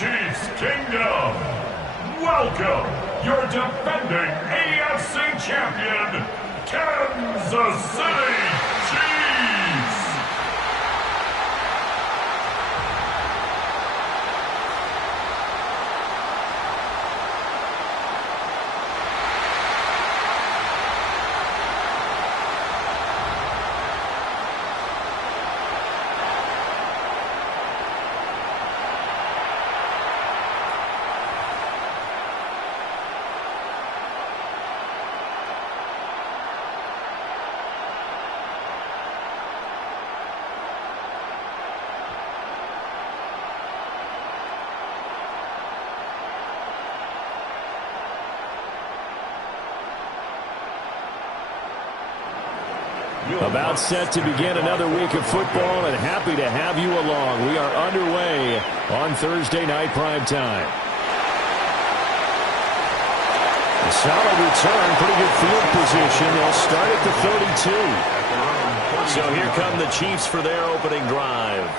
Chiefs Kingdom, welcome your defending AFC champion, Kansas City Chiefs. About set to begin another week of football, and happy to have you along. We are underway on Thursday night prime time. A solid return, pretty good field position. They'll start at the 32. So here come the Chiefs for their opening drive.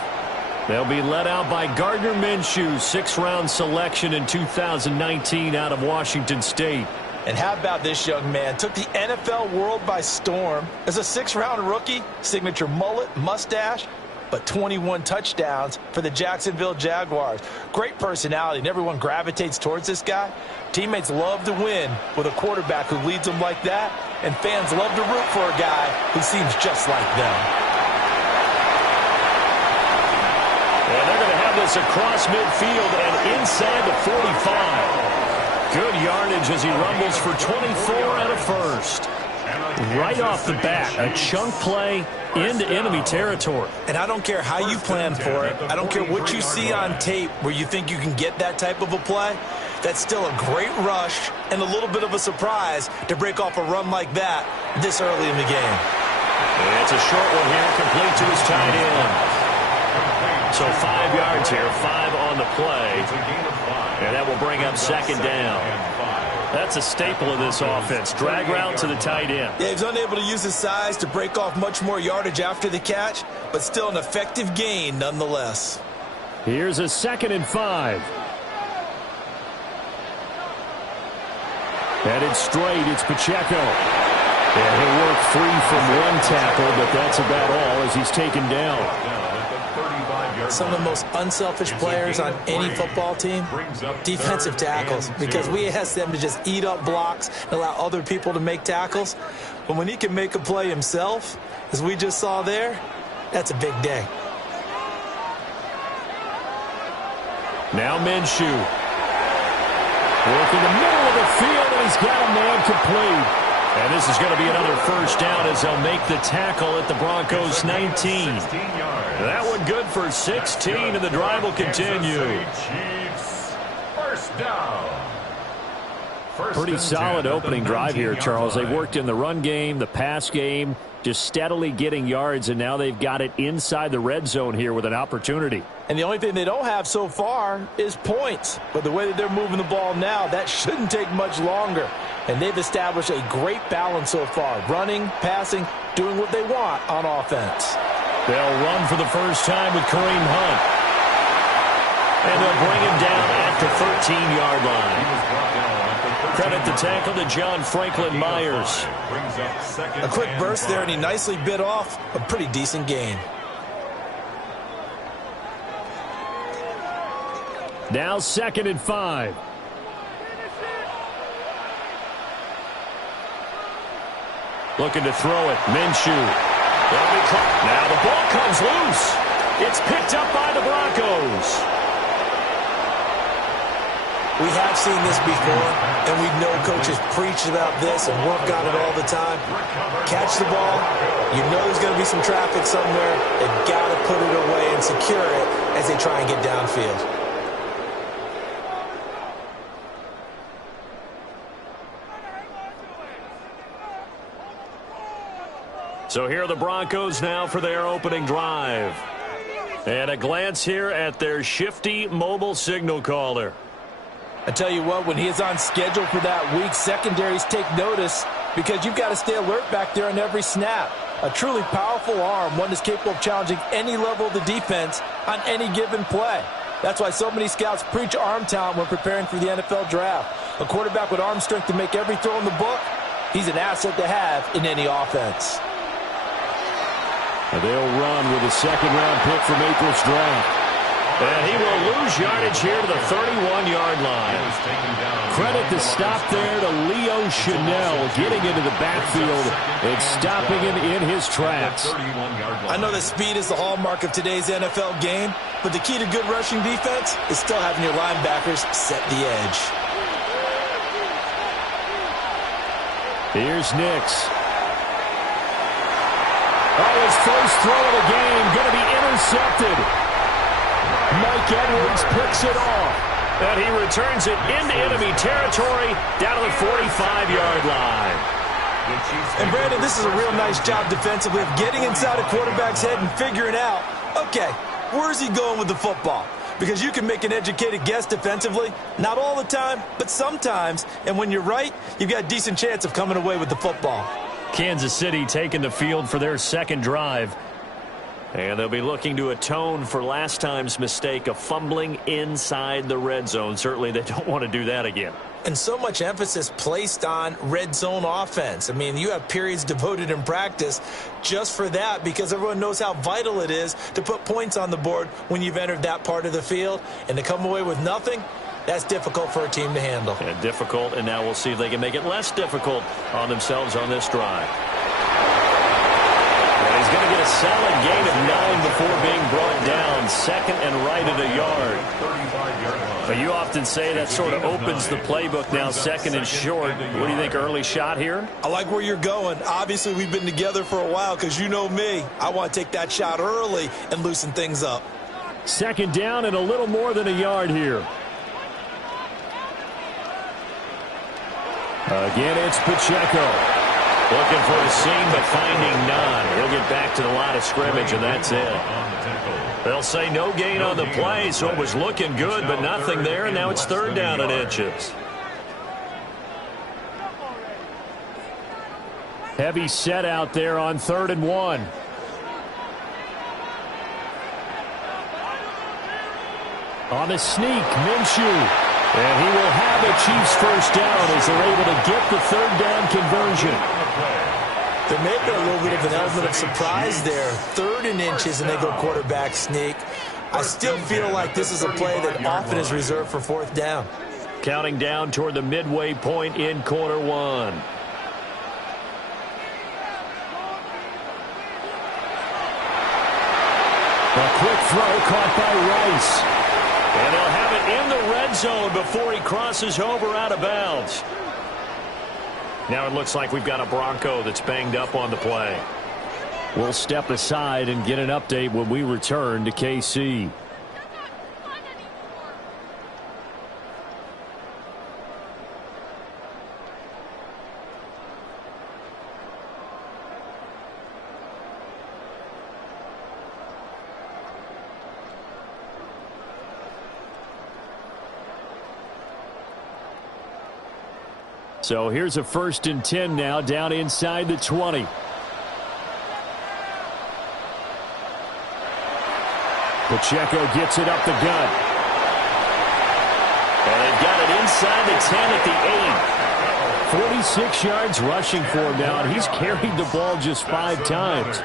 They'll be led out by Gardner Minshew, 6th-round selection in 2019 out of Washington State. And how about this young man? Took the NFL world by storm as a 6th-round rookie, signature mullet, mustache, but 21 touchdowns for the Jacksonville Jaguars. Great personality, and everyone gravitates towards this guy. Teammates love to win with a quarterback who leads them like that, and fans love to root for a guy who seems just like them. And they're going to have this across midfield and inside the 45. Good yardage as he rumbles for 24 and a first. Right off the bat, a chunk play into enemy territory. And I don't care how you plan for it. I don't care what you see on tape where you think you can get that type of a play. That's still a great rush and a little bit of a surprise to break off a run like that this early in the game. And it's a short one here, complete to his tight end. So 5 yards here, 5 on the play. And that will bring up second down. That's a staple of this offense. Drag route to the tight end. Yeah, he's unable to use his size to break off much more yardage after the catch, but still an effective gain nonetheless. Here's a 2nd and 5. Headed straight, it's Pacheco. And he'll work free from one tackle, but that's about all as he's taken down. Some of the most unselfish players on any football team, defensive tackles, because we ask them to just eat up blocks and allow other people to make tackles. But when he can make a play himself, as we just saw there, that's a big day. Now Minshew. Work in the middle of the field, and he's got a man complete. And this is going to be another first down as they'll make the tackle at the Broncos 19. That one good for 16, and the drive will continue. First down. Pretty solid opening drive here, Charles. They've worked in the run game, the pass game, just steadily getting yards, and now they've got it inside the red zone here with an opportunity. And the only thing they don't have so far is points. But the way that they're moving the ball now, that shouldn't take much longer. And they've established a great balance so far. Running, passing, doing what they want on offense. They'll run for the first time with Kareem Hunt. And they'll bring him down at the 13-yard line. Credit the tackle to John Franklin Myers. A quick burst there, and he nicely bit off a pretty decent gain. Now 2nd and 5. Looking to throw it. Minshew. Now the ball comes loose. It's picked up by the Broncos. We have seen this before, and we know coaches preach about this and work on it all the time. Catch the ball. You know there's going to be some traffic somewhere. They've got to put it away and secure it as they try and get downfield. So here are the Broncos now for their opening drive. And a glance here at their shifty mobile signal caller. I tell you what, when he is on schedule for that week, secondaries take notice because you've got to stay alert back there on every snap. A truly powerful arm, one that's capable of challenging any level of the defense on any given play. That's why so many scouts preach arm talent when preparing for the NFL draft. A quarterback with arm strength to make every throw in the book, he's an asset to have in any offense. They'll run with a second-round pick from April's draft. And he will lose yardage here to the 31-yard line. Credit the stop there to Leo Chanel getting into the backfield and stopping him in his tracks. I know that speed is the hallmark of today's NFL game, but the key to good rushing defense is still having your linebackers set the edge. Here's Nix. Oh, his first throw of the game going to be intercepted. Mike Edwards picks it off. And he returns it into enemy territory down to the 45-yard line. And, Brandon, this is a real nice job defensively of getting inside a quarterback's head and figuring out, okay, where's he going with the football? Because you can make an educated guess defensively, not all the time, but sometimes. And when you're right, you've got a decent chance of coming away with the football. Kansas City taking the field for their second drive. And they'll be looking to atone for last time's mistake of fumbling inside the red zone. Certainly they don't want to do that again. And so much emphasis placed on red zone offense. I mean, you have periods devoted in practice just for that because everyone knows how vital it is to put points on the board when you've entered that part of the field. And to come away with nothing, that's difficult for a team to handle. And difficult, and now we'll see if they can make it less difficult on themselves on this drive. He's going to get a solid gain of 9 before being brought down. Second and right at a yard. But you often say that sort of opens the playbook now, second and short. What do you think, early shot here? I like where you're going. Obviously, we've been together for a while because you know me. I want to take that shot early and loosen things up. Second down and a little more than a yard here. Again, it's Pacheco. Looking for a seam, but finding none. He'll get back to the line of scrimmage, and that's it. They'll say no gain on the play, so it was looking good, but nothing there, and now it's third down and inches. Heavy set out there on 3rd and 1. On the sneak, Minshew. And he will have the Chiefs first down as they're able to get the third down conversion. There may be a little bit of an element of surprise there. 3rd and inches, and they go quarterback sneak. I still feel like this is a play that often is reserved for 4th down. Counting down toward the midway point in quarter 1. A quick throw caught by Rice. And he'll have it in the red zone before he crosses over out of bounds. Now it looks like we've got a Bronco that's banged up on the play. We'll step aside and get an update when we return to KC. So here's a 1st and 10 now down inside the 20. Pacheco gets it up the gut. And they've got it inside the 10 at the 8. 46 yards rushing for him now, and he's carried the ball just 5 times.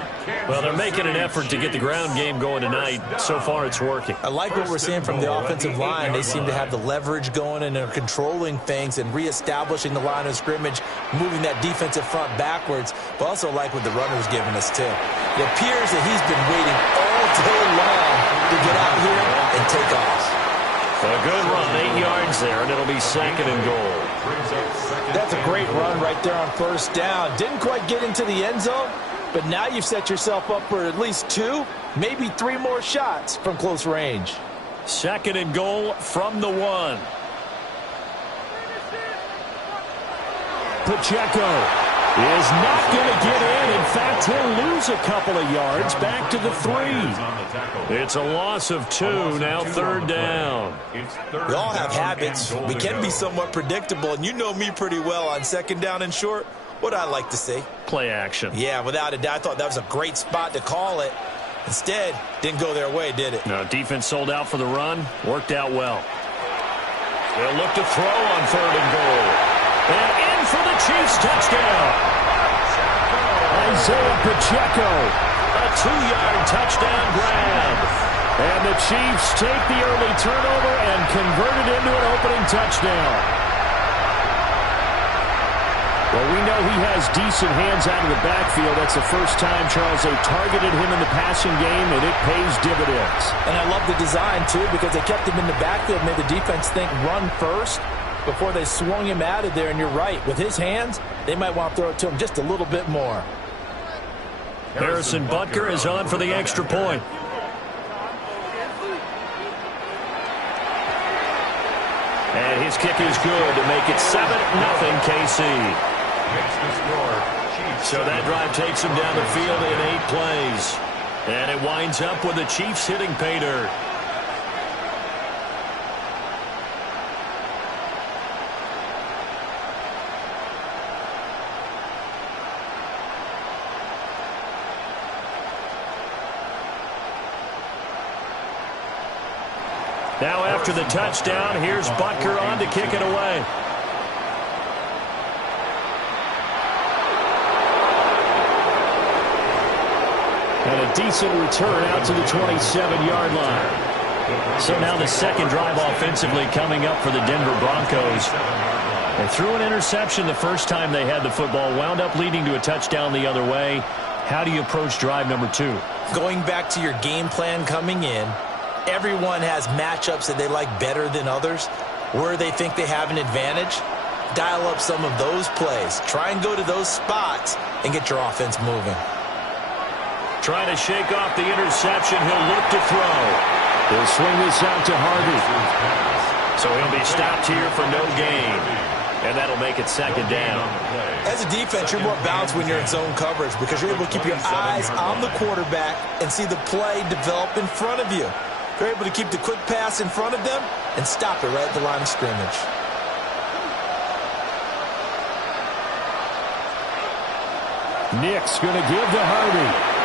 Well, they're making an effort to get the ground game going tonight. So far, it's working. I like what we're seeing from the offensive line. They seem to have the leverage going, and they're controlling things and reestablishing the line of scrimmage, moving that defensive front backwards, but also like what the runner's giving us, too. It appears that he's been waiting all day long to get out here and take off. A good run, 8 yards there, and it'll be 2nd and goal. That's a great run right there on 1st down. Didn't quite get into the end zone, but now you've set yourself up for at least 2, maybe 3 more shots from close range. 2nd and goal from the 1. Pacheco is not going to get in. In fact, he'll lose a couple of yards back to the 3. It's a loss of 2, now 3rd down. We all have habits. We can be somewhat predictable, and you know me pretty well on 2nd down and short. What I like to see. Play action. Yeah, without a doubt. I thought that was a great spot to call it. Instead, didn't go their way, did it? No, defense sold out for the run. Worked out well. They'll look to throw on 3rd and goal. And in for the Chiefs touchdown. Isaiah Pacheco. A 2-yard touchdown grab. And the Chiefs take the early turnover and convert it into an opening touchdown. Well, we know he has decent hands out of the backfield. That's the first time, Charles, they targeted him in the passing game, and it pays dividends. And I love the design, too, because they kept him in the backfield, made the defense think run first before they swung him out of there. And you're right, with his hands, they might want to throw it to him just a little bit more. Harrison Butker is on for the extra point. And his kick is good to make it 7-0 KC. So that drive takes him down the field in 8 plays. And it winds up with the Chiefs hitting pay dirt. Now after the touchdown, here's Butker on to kick it away. And a decent return out to the 27-yard line. So now the second drive offensively coming up for the Denver Broncos. They threw an interception the first time they had the football, wound up leading to a touchdown the other way. How do you approach drive number 2? Going back to your game plan coming in, everyone has matchups that they like better than others. Where they think they have an advantage, dial up some of those plays. Try and go to those spots and get your offense moving. Trying to shake off the interception. He'll look to throw. He'll swing this out to Harvey. So he'll be stopped here for no gain. And that'll make it 2nd down. As a defense, you're more balanced when you're in zone coverage because you're able to keep your eyes on the quarterback and see the play develop in front of you. You're able to keep the quick pass in front of them and stop it right at the line of scrimmage. Nick's going to give to Harvey.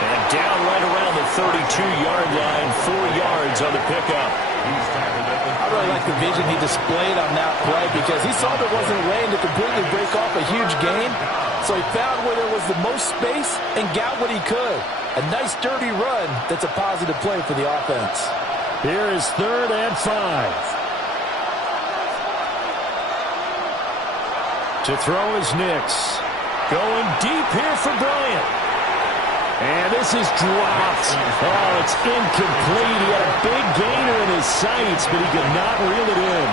And down right around the 32-yard line, 4 yards on the pickup. I really like the vision he displayed on that play because he saw there wasn't a way to completely break off a huge gain. So he found where there was the most space and got what he could. A nice dirty run that's a positive play for the offense. Here is 3rd and 5. To throw is Nix. Going deep here for Bryant. And this is dropped. Oh, it's incomplete. He had a big gainer in his sights, but he could not reel it in.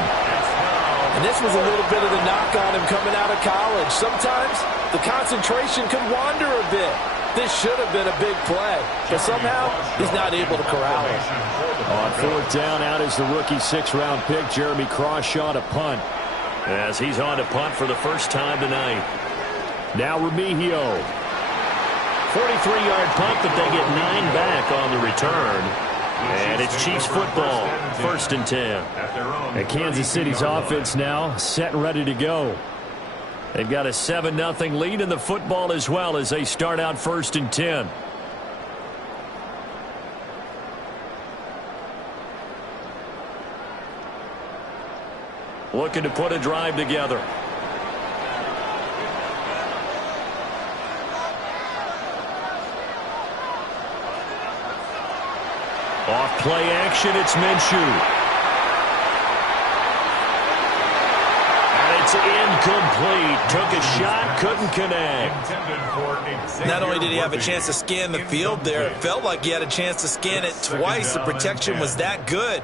And this was a little bit of the knock on him coming out of college. Sometimes the concentration could wander a bit. This should have been a big play, but somehow he's not able to corral it. On 4th down, out is the rookie 6th-round pick, Jeremy Crawshaw, to punt. As he's on to punt for the first time tonight. Now Remigio. 43-yard punt, but they get 9 back on the return. And it's Chiefs football, 1st and 10. And Kansas City's offense now set and ready to go. They've got a 7-0 lead in the football as well as they start out 1st and 10. Looking to put a drive together. Off play action, it's Minshew. And it's incomplete. Took a shot, couldn't connect. Not only did he have a chance to scan the field there, it felt like he had a chance to scan it twice. The protection was that good.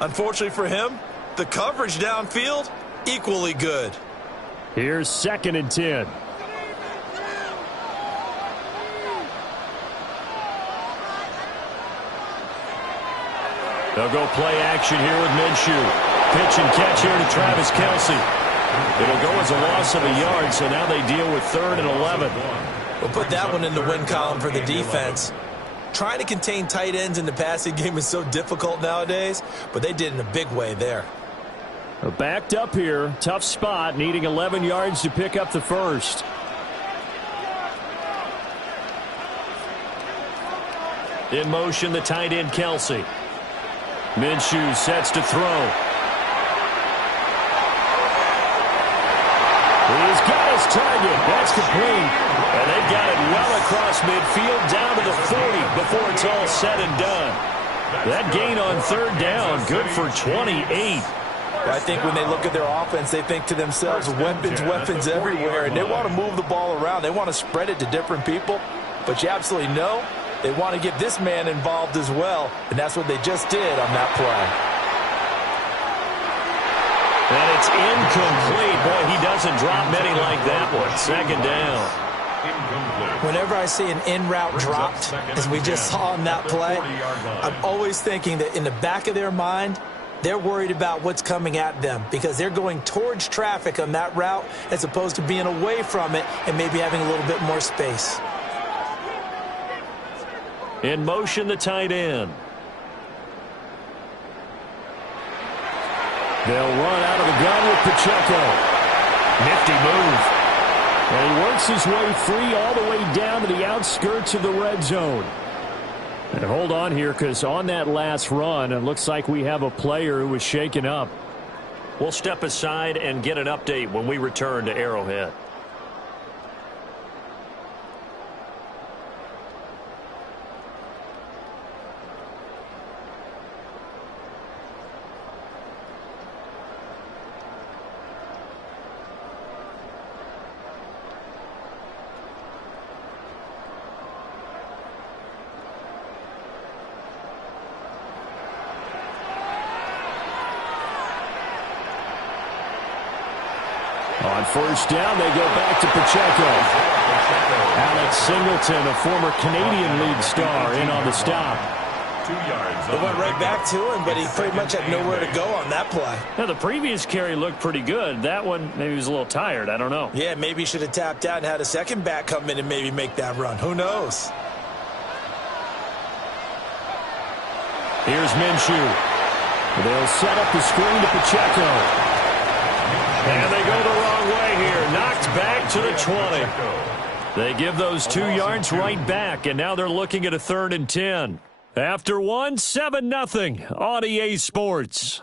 Unfortunately for him, the coverage downfield, equally good. Here's 2nd and 10. They'll go play action here with Minshew. Pitch and catch here to Travis Kelce. It'll go as a loss of a yard, so now they deal with 3rd and 11. We'll put that one in the win column for the defense. Trying to contain tight ends in the passing game is so difficult nowadays, but they did in a big way there. They're backed up here. Tough spot, needing 11 yards to pick up the first. In motion, the tight end, Kelsey. Minshew sets to throw. He's got his target. That's complete. And they've got it well across midfield down to the 40 before it's all said and done. That gain on third down, good for 28. I think when they look at their offense, they think to themselves, weapons everywhere, and they want to move the ball around. They want to spread it to different people, but you absolutely know they want to get this man involved as well, and that's what they just did on that play. And it's incomplete. Boy, he doesn't drop many like that one. Second down. Whenever I see an in-route dropped, as we just saw on that play, I'm always thinking that in the back of their mind, they're worried about what's coming at them because they're going towards traffic on that route as opposed to being away from it and maybe having a little bit more space. In motion, the tight end. They'll run out of the gun with Pacheco. Nifty move. And he works his way free all the way down to the outskirts of the red zone. And hold on here, because on that last run, it looks like we have a player who was shaken up. We'll step aside and get an update when we return to Arrowhead. On first down, they go back to Pacheco. Alex Singleton, a former Canadian League star, in on the stop. 2 yards. They went right back to him, but he pretty much had nowhere to go on that play. Now, the previous carry looked pretty good. That one, maybe he was a little tired. I don't know. Yeah, maybe he should have tapped out and had a second back come in and maybe make that run. Who knows? Here's Minshew. They'll set up the screen to Pacheco. And they go the wrong way here. Knocked back to the 20. They give those 2 yards right back, and now they're looking at a 3rd and 10. After one, 7-0 on EA Sports.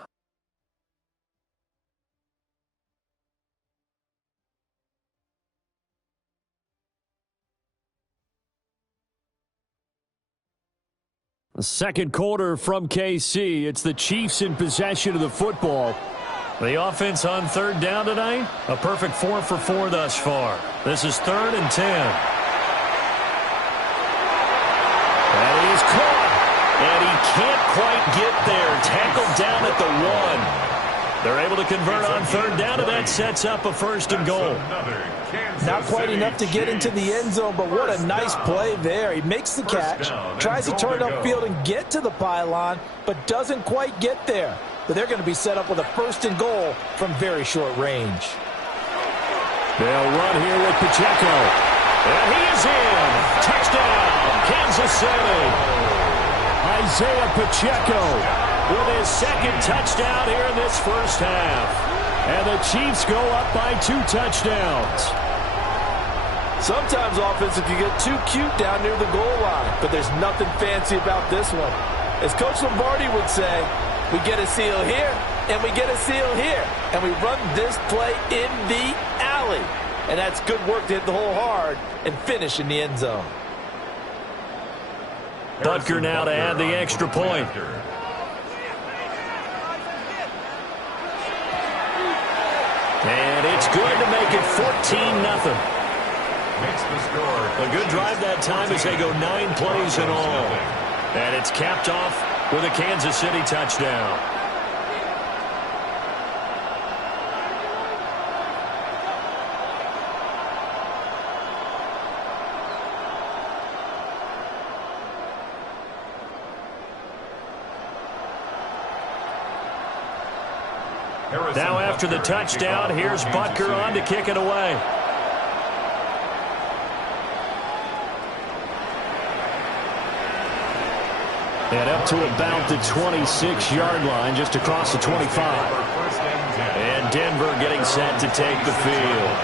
The second quarter from KC. It's the Chiefs in possession of the football. The offense on 3rd down tonight, a perfect 4 for 4 thus far. This is 3rd and 10. And he's caught, and he can't quite get there. Tackled down at the 1. They're able to convert on 3rd down, and that sets up a 1st and goal. Not quite enough to get into the end zone, but what a nice play there. He makes the catch, tries to turn upfield and get to the pylon, but doesn't quite get there. But they're going to be set up with a 1st and goal from very short range. They'll run here with Pacheco. And he is in. Touchdown, Kansas City. Isaiah Pacheco with his 2nd touchdown here in this first half. And the Chiefs go up by 2 touchdowns. Sometimes offense can get too cute down near the goal line, but there's nothing fancy about this one. As Coach Lombardi would say, we get a seal here, and we get a seal here. And we run this play in the alley. And that's good work to hit the hole hard and finish in the end zone. Butker now to add the extra point. And it's good to make it 14-0. A good drive that time as they go 9 plays in all. And it's capped off with a Kansas City touchdown. Now after the touchdown, here's Butker on to kick it away. And up to about the 26-yard line, just across the 25. And Denver getting set to take the field.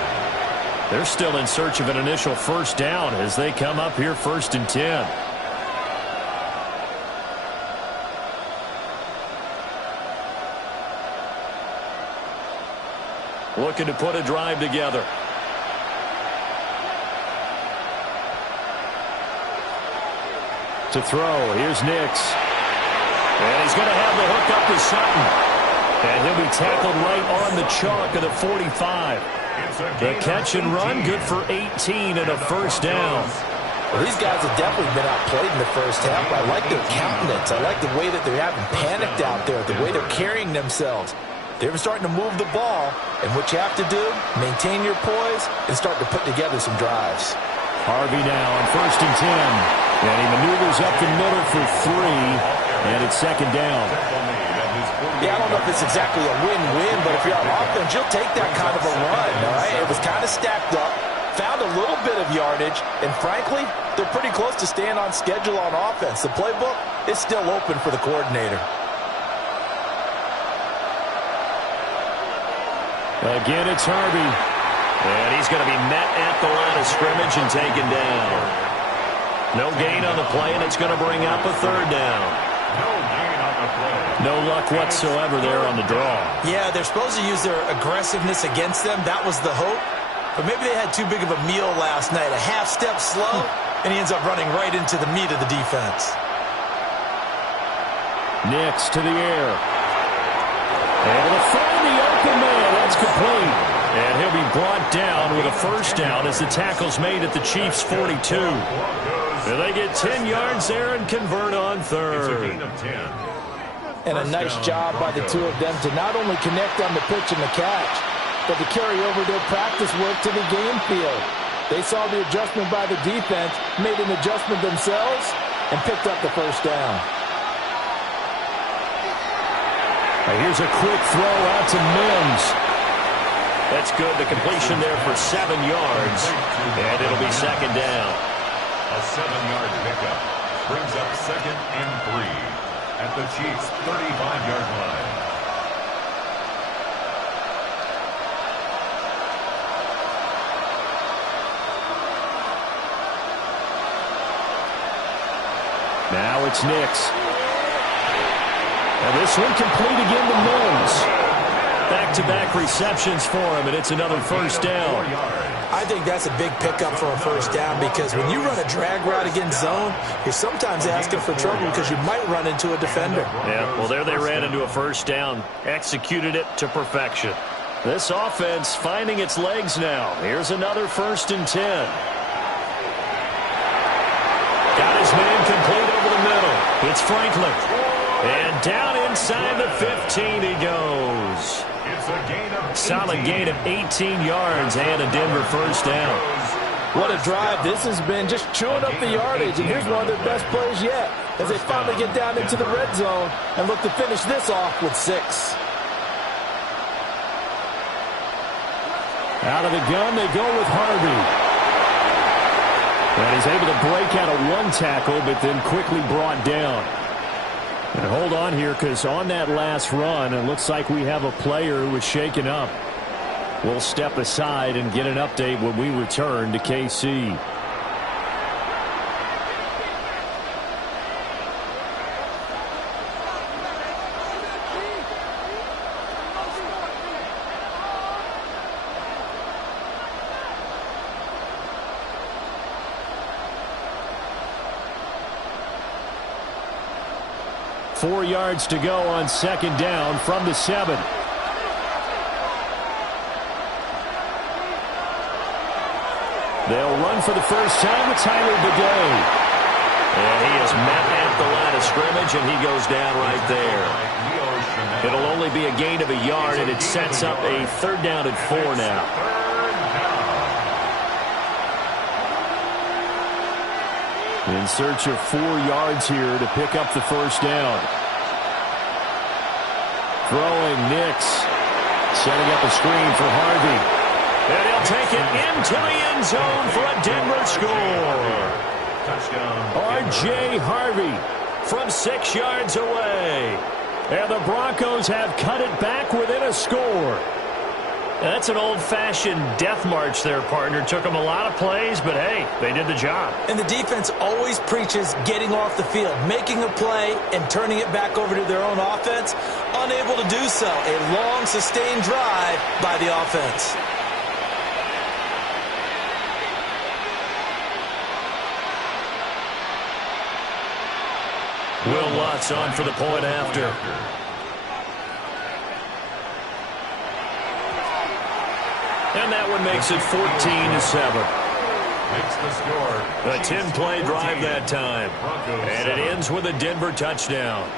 They're still in search of an initial 1st down as they come up here 1st and 10. looking to put a drive together. To throw, here's Nix. And he's going to have the hook up to Sutton. And he'll be tackled right on the chalk of the 45. The catch and run, good for 18 and a first down. Well, these guys have definitely been outplayed in the first half. I like their countenance. I like the way that they're having panicked out there, the way they're carrying themselves. They're starting to move the ball, and what you have to do, maintain your poise and start to put together some drives. Harvey now on 1st and 10. And he maneuvers up the middle for 3, and it's 2nd down. Yeah, I don't know if it's exactly a win-win, but if you're on offense, you'll take that kind of a run, all right? It was kind of stacked up, found a little bit of yardage, and frankly, they're pretty close to staying on schedule on offense. The playbook is still open for the coordinator. Again, it's Harvey. And he's going to be met at the line of scrimmage and taken down. No gain on the play, and it's going to bring up a 3rd down. No gain on the play. No luck whatsoever there on the draw. Yeah, they're supposed to use their aggressiveness against them. That was the hope. But maybe they had too big of a meal last night. A half step slow, and he ends up running right into the meat of the defense. Nix to the air. Able to find the open man. That's complete. And he'll be brought down with a 1st down as the tackle's made at the Chiefs' 42. And they get 10 yards there and convert on 3rd. And a nice job by the two of them to not only connect on the pitch and the catch, but to carry over their practice work to the game field. They saw the adjustment by the defense, made an adjustment themselves, and picked up the 1st down. Here's a quick throw out to Mims. That's good. The completion there for 7 yards. And it'll be 2nd down. A 7-yard pickup brings up 2nd and 3 at the Chiefs' 35-yard line. Now it's Nix. And this one complete again to Mims. Back-to-back receptions for him, and it's another 1st down. I think that's a big pickup for a 1st down because when you run a drag route against zone, you're sometimes asking for trouble because you might run into a defender. Yeah, well, there they ran into a 1st down. Executed it to perfection. This offense finding its legs now. Here's another 1st and 10. Got his man complete over the middle. It's Franklin. And down inside the 15 he goes. Solid gain of 18 yards and a Denver 1st down. What a drive this has been, just chewing up the yardage. And here's one of their best plays yet as they finally get down into the red zone and look to finish this off with 6. Out of the gun, they go with Harvey. And he's able to break out of 1 tackle, but then quickly brought down. And hold on here, because on that last run, it looks like we have a player who was shaken up. We'll step aside and get an update when we return to KC. Four yards to go on 2nd down from the 7. They'll run for the 1st time with Tyler Bidet. And he is met at the line of scrimmage, and he goes down right there. It'll only be a gain of a yard, and it sets up a 3rd down and 4 now. In search of 4 yards here to pick up the 1st down. Throwing Nix. Setting up a screen for Harvey. And he'll take it into the end zone for a Denver score. R.J. Harvey from 6 yards away. And the Broncos have cut it back within a score. That's an old-fashioned death march there, partner. Took them a lot of plays, but hey, they did the job. And the defense always preaches getting off the field, making a play, and turning it back over to their own offense. Unable to do so. A long, sustained drive by the offense. Will Lutz on for the point after. And that one makes it 14-7. Makes the score. A 10-play drive that time. And it ends with a Denver touchdown.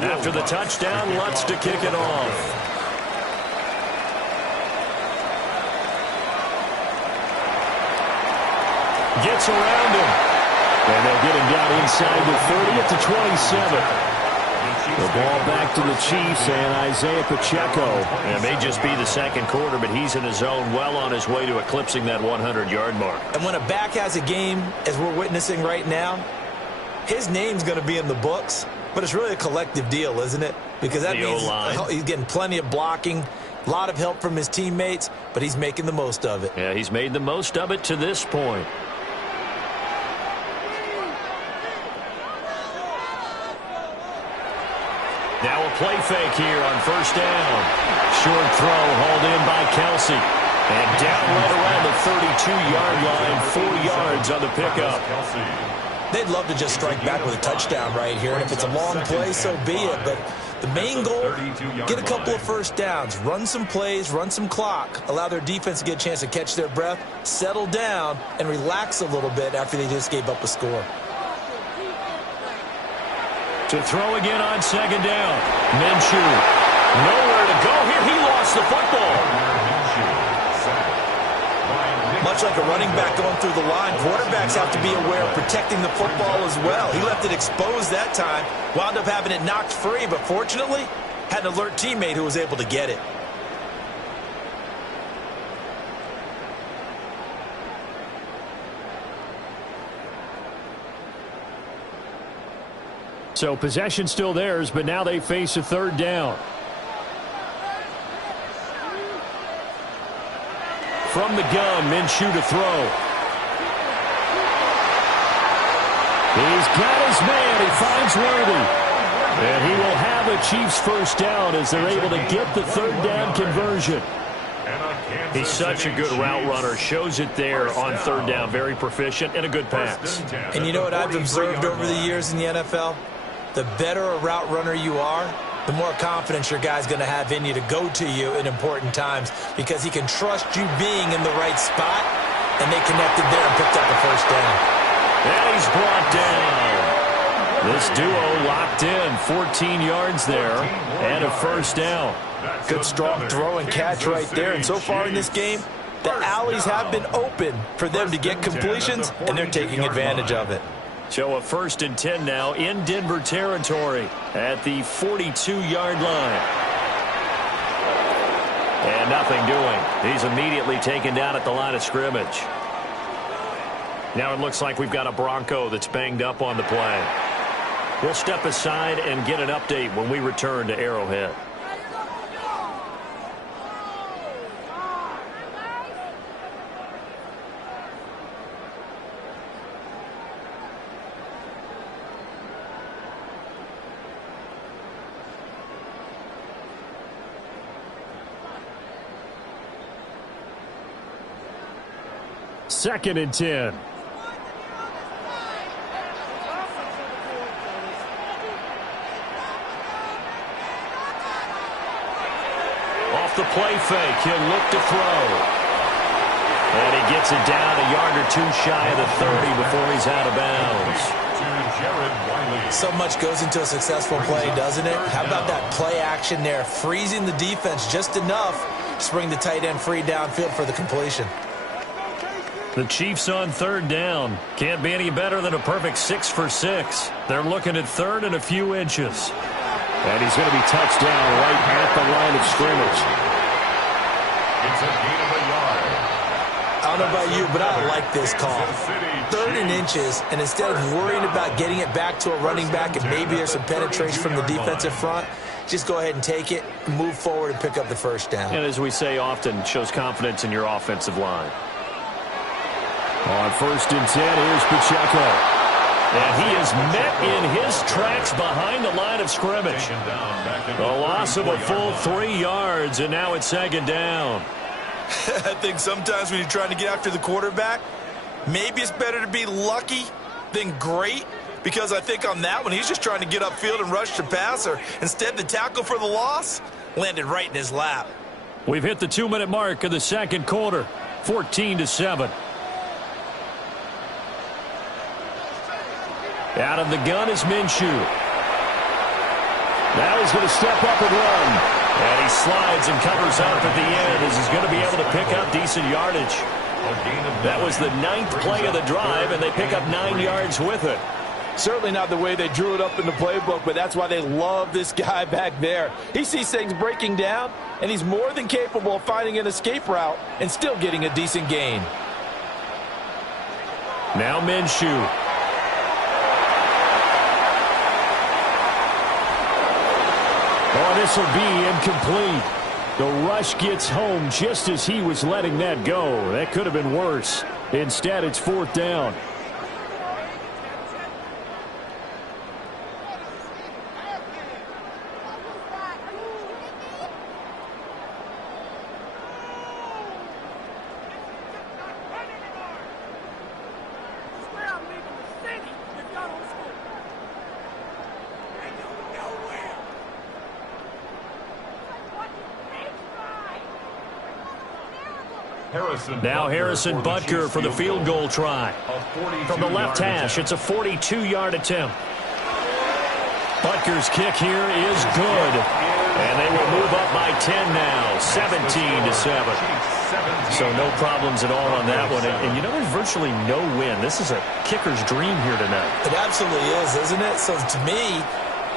After the touchdown, Lutz to kick it off. Gets around him. And they'll get him down inside the 30 at the 27. The ball back to the Chiefs and Isaiah Pacheco. It may just be the second quarter, but he's in his zone, well on his way to eclipsing that 100-yard mark. And when a back has a game, as we're witnessing right now, his name's going to be in the books. But it's really a collective deal, isn't it? Because that means he's getting plenty of blocking, a lot of help from his teammates, but he's making the most of it. Yeah, he's made the most of it to this point. Now a play fake here on first down. Short throw hauled in by Kelsey. And down right around the 32-yard line, 4 yards on the pickup. They'd love to just strike back with a touchdown right here. And if it's a long play, so be it. But the main goal, get a couple of first downs, run some plays, run some clock, allow their defense to get a chance to catch their breath, settle down, and relax a little bit after they just gave up a score. To throw again on second down. Minshew. Nowhere to go here. He lost the football. Much like a running back going through the line, quarterbacks have to be aware of protecting the football as well. He left it exposed that time, wound up having it knocked free, but fortunately, had an alert teammate who was able to get it. So possession still theirs, but now they face a third down. From the gun, Minshew to throw. He's got his man. He finds Worthy. And he will have a Chiefs first down as they're able to get the third down conversion. He's such a good route runner. Shows it there on third down. Very proficient and a good pass. And you know what I've observed over the years in the NFL? The better a route runner you are, the more confidence your guy's going to have in you to go to you in important times because he can trust you being in the right spot, and they connected there and picked up a first down. And he's brought down. This duo locked in, 14 yards there, and a first down. Good strong throw and catch right there, and so far in this game, the alleys have been open for them to get completions, and they're taking advantage of it. So a 1st and 10 now in Denver territory at the 42-yard line. And nothing doing. He's immediately taken down at the line of scrimmage. Now it looks like we've got a Bronco that's banged up on the play. We'll step aside and get an update when we return to Arrowhead. Second and 10. Off the play fake, he'll look to throw. And he gets it down a yard or two shy of the 30 before he's out of bounds. So much goes into a successful play, doesn't it? How about that play action there, freezing the defense just enough to bring the tight end free downfield for the completion. The Chiefs on third down. Can't be any better than a perfect 6 for 6. They're looking at third and a few inches. And he's going to be touched down right at the line of scrimmage. It's a gain of a yard. I don't know about you, but I like this call. Third and inches, and instead of worrying about getting it back to a running back and maybe there's some penetration from the defensive front, just go ahead and take it, move forward, and pick up the first down. And as we say often, shows confidence in your offensive line. On 1st and 10, here's Pacheco. And he is met in his tracks behind the line of scrimmage. A loss of a full 3 yards, and now it's 2nd down. I think sometimes when you're trying to get after the quarterback, maybe it's better to be lucky than great, because I think on that one, he's just trying to get upfield and rush the passer. Instead, the tackle for the loss landed right in his lap. We've hit the 2-minute mark of the 2nd quarter, 14-7. Out of the gun is Minshew. Now he's going to step up and run. And he slides and covers up at the end as he's going to be able to pick up decent yardage. That was the 9th play of the drive, and they pick up 9 yards with it. Certainly not the way they drew it up in the playbook, but that's why they love this guy back there. He sees things breaking down, and he's more than capable of finding an escape route and still getting a decent gain. Now Minshew. Oh, this will be incomplete. The rush gets home just as he was letting that go. That could have been worse. Instead, it's 4th down. Now Harrison Butker for the field goal try. From the left hash, it's a 42-yard attempt. Butker's kick here is good. And they will move up by 10 now, 17-7. So no problems at all on that one. And you know, there's virtually no win. This is a kicker's dream here tonight. It absolutely is, isn't it? So to me,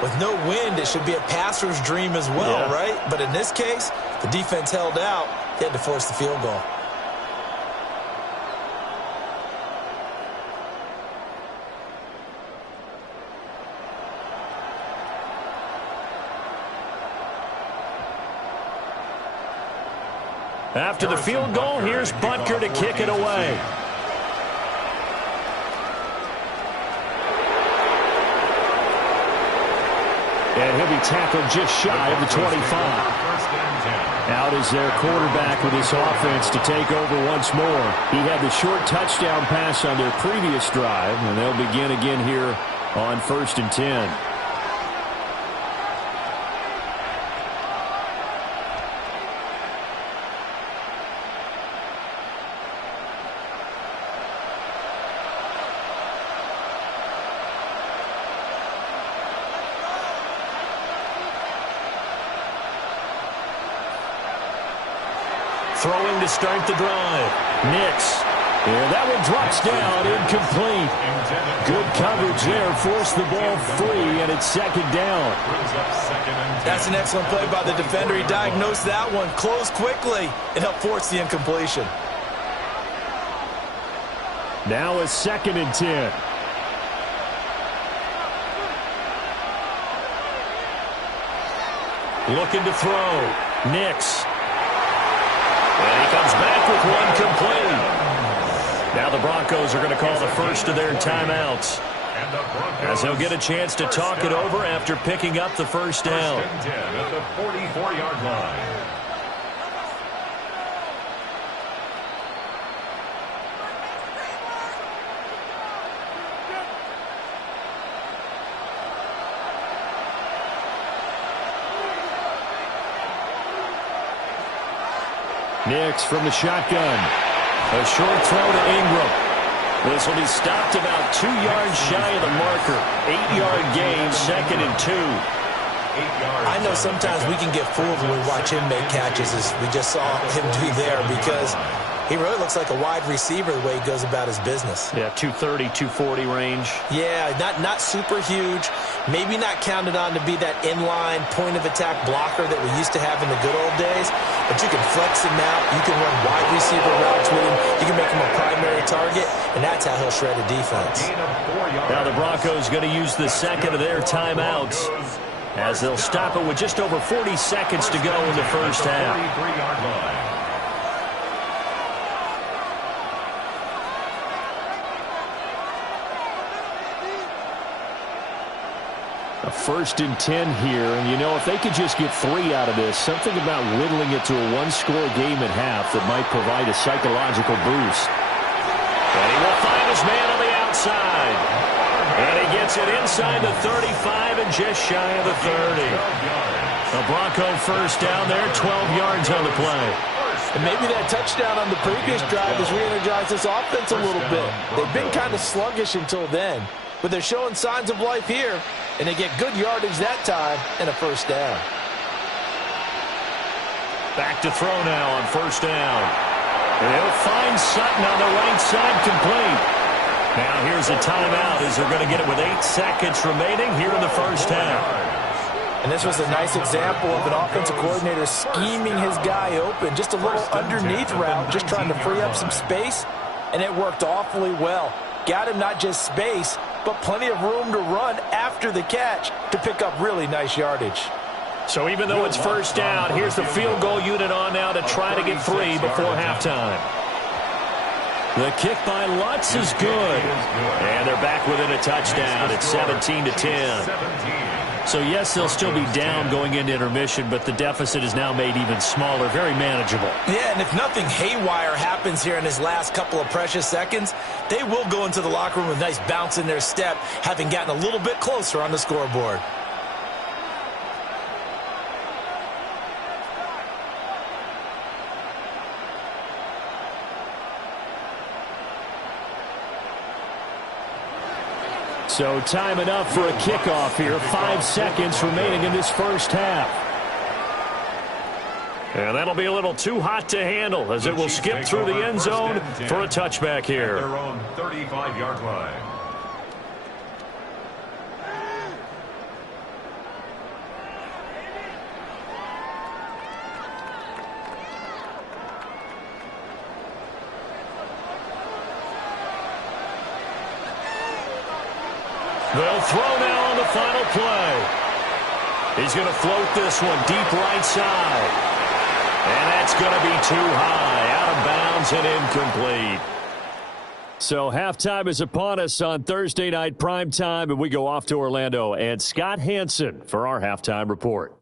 with no wind, it should be a passer's dream as well, right? But in this case, the defense held out. They had to force the field goal. After the field goal, here's Butker to kick it away. And he'll be tackled just shy of the 25. Out is their quarterback with his offense to take over once more. He had the short touchdown pass on their previous drive, and they'll begin again here on 1st and 10. Throwing to start the drive. Nix. Yeah, that one drops down, incomplete. Good coverage there, forced the ball free, and it's 2nd down. That's an excellent play by the defender. He diagnosed that one, closed quickly, and helped force the incompletion. Now a 2nd and 10. Looking to throw. Nix. And he comes back with one complete. Now the Broncos are going to call the first of their timeouts, as they'll get a chance to talk it over after picking up the first down. First and 10 at the 44-yard line. Nix from the shotgun. A short throw to Ingram. This will be stopped about 2 yards shy of the marker. 8-yard gain, 2nd and 2. I know sometimes we can get fooled when we watch him make catches, as we just saw him do there, because He really looks like a wide receiver the way he goes about his business. Yeah, 230, 240 range. Yeah, not super huge. Maybe not counted on to be that inline point-of-attack blocker that we used to have in the good old days. But you can flex him out. You can run wide receiver routes with him. You can make him a primary target, and that's how he'll shred a defense. Now the Broncos going to use the second of their timeouts as they'll stop it with just over 40 seconds to go in the first half. A 1st and 10 here, and you know, if they could just get 3 out of this, something about whittling it to a one-score game at half that might provide a psychological boost. And he will find his man on the outside. And he gets it inside the 35 and just shy of the 30. A Bronco first down there, 12 yards on the play. And maybe that touchdown on the previous drive has re-energized this offense a little bit. They've been kind of sluggish until then, but they're showing signs of life here, and they get good yardage that time and a first down. Back to throw now on first down. And he'll find Sutton on the right side, complete. Now here's a timeout as they're going to get it with 8 seconds remaining here in the first half. And this was a nice example of an offensive coordinator scheming his guy open. Just a little underneath route, just trying to free up some space, and it worked awfully well. Got him not just space, but plenty of room to run after the catch to pick up really nice yardage. So even though it's first down, here's the field goal unit on now to try to get 3 before halftime. The kick by Lutz is good. And they're back within a touchdown. It's 17-10. So, yes, they'll still be down going into intermission, but the deficit is now made even smaller, very manageable. Yeah, and if nothing haywire happens here in his last couple of precious seconds, they will go into the locker room with a nice bounce in their step, having gotten a little bit closer on the scoreboard. So time enough for a kickoff here. 5 seconds remaining in this first half. And that'll be a little too hot to handle as it will skip through the end zone for a touchback here. Their own 35-yard line. They'll throw now on the final play. He's going to float this one deep right side. And that's going to be too high, out of bounds and incomplete. So halftime is upon us on Thursday night primetime, and we go off to Orlando. And Scott Hansen for our halftime report.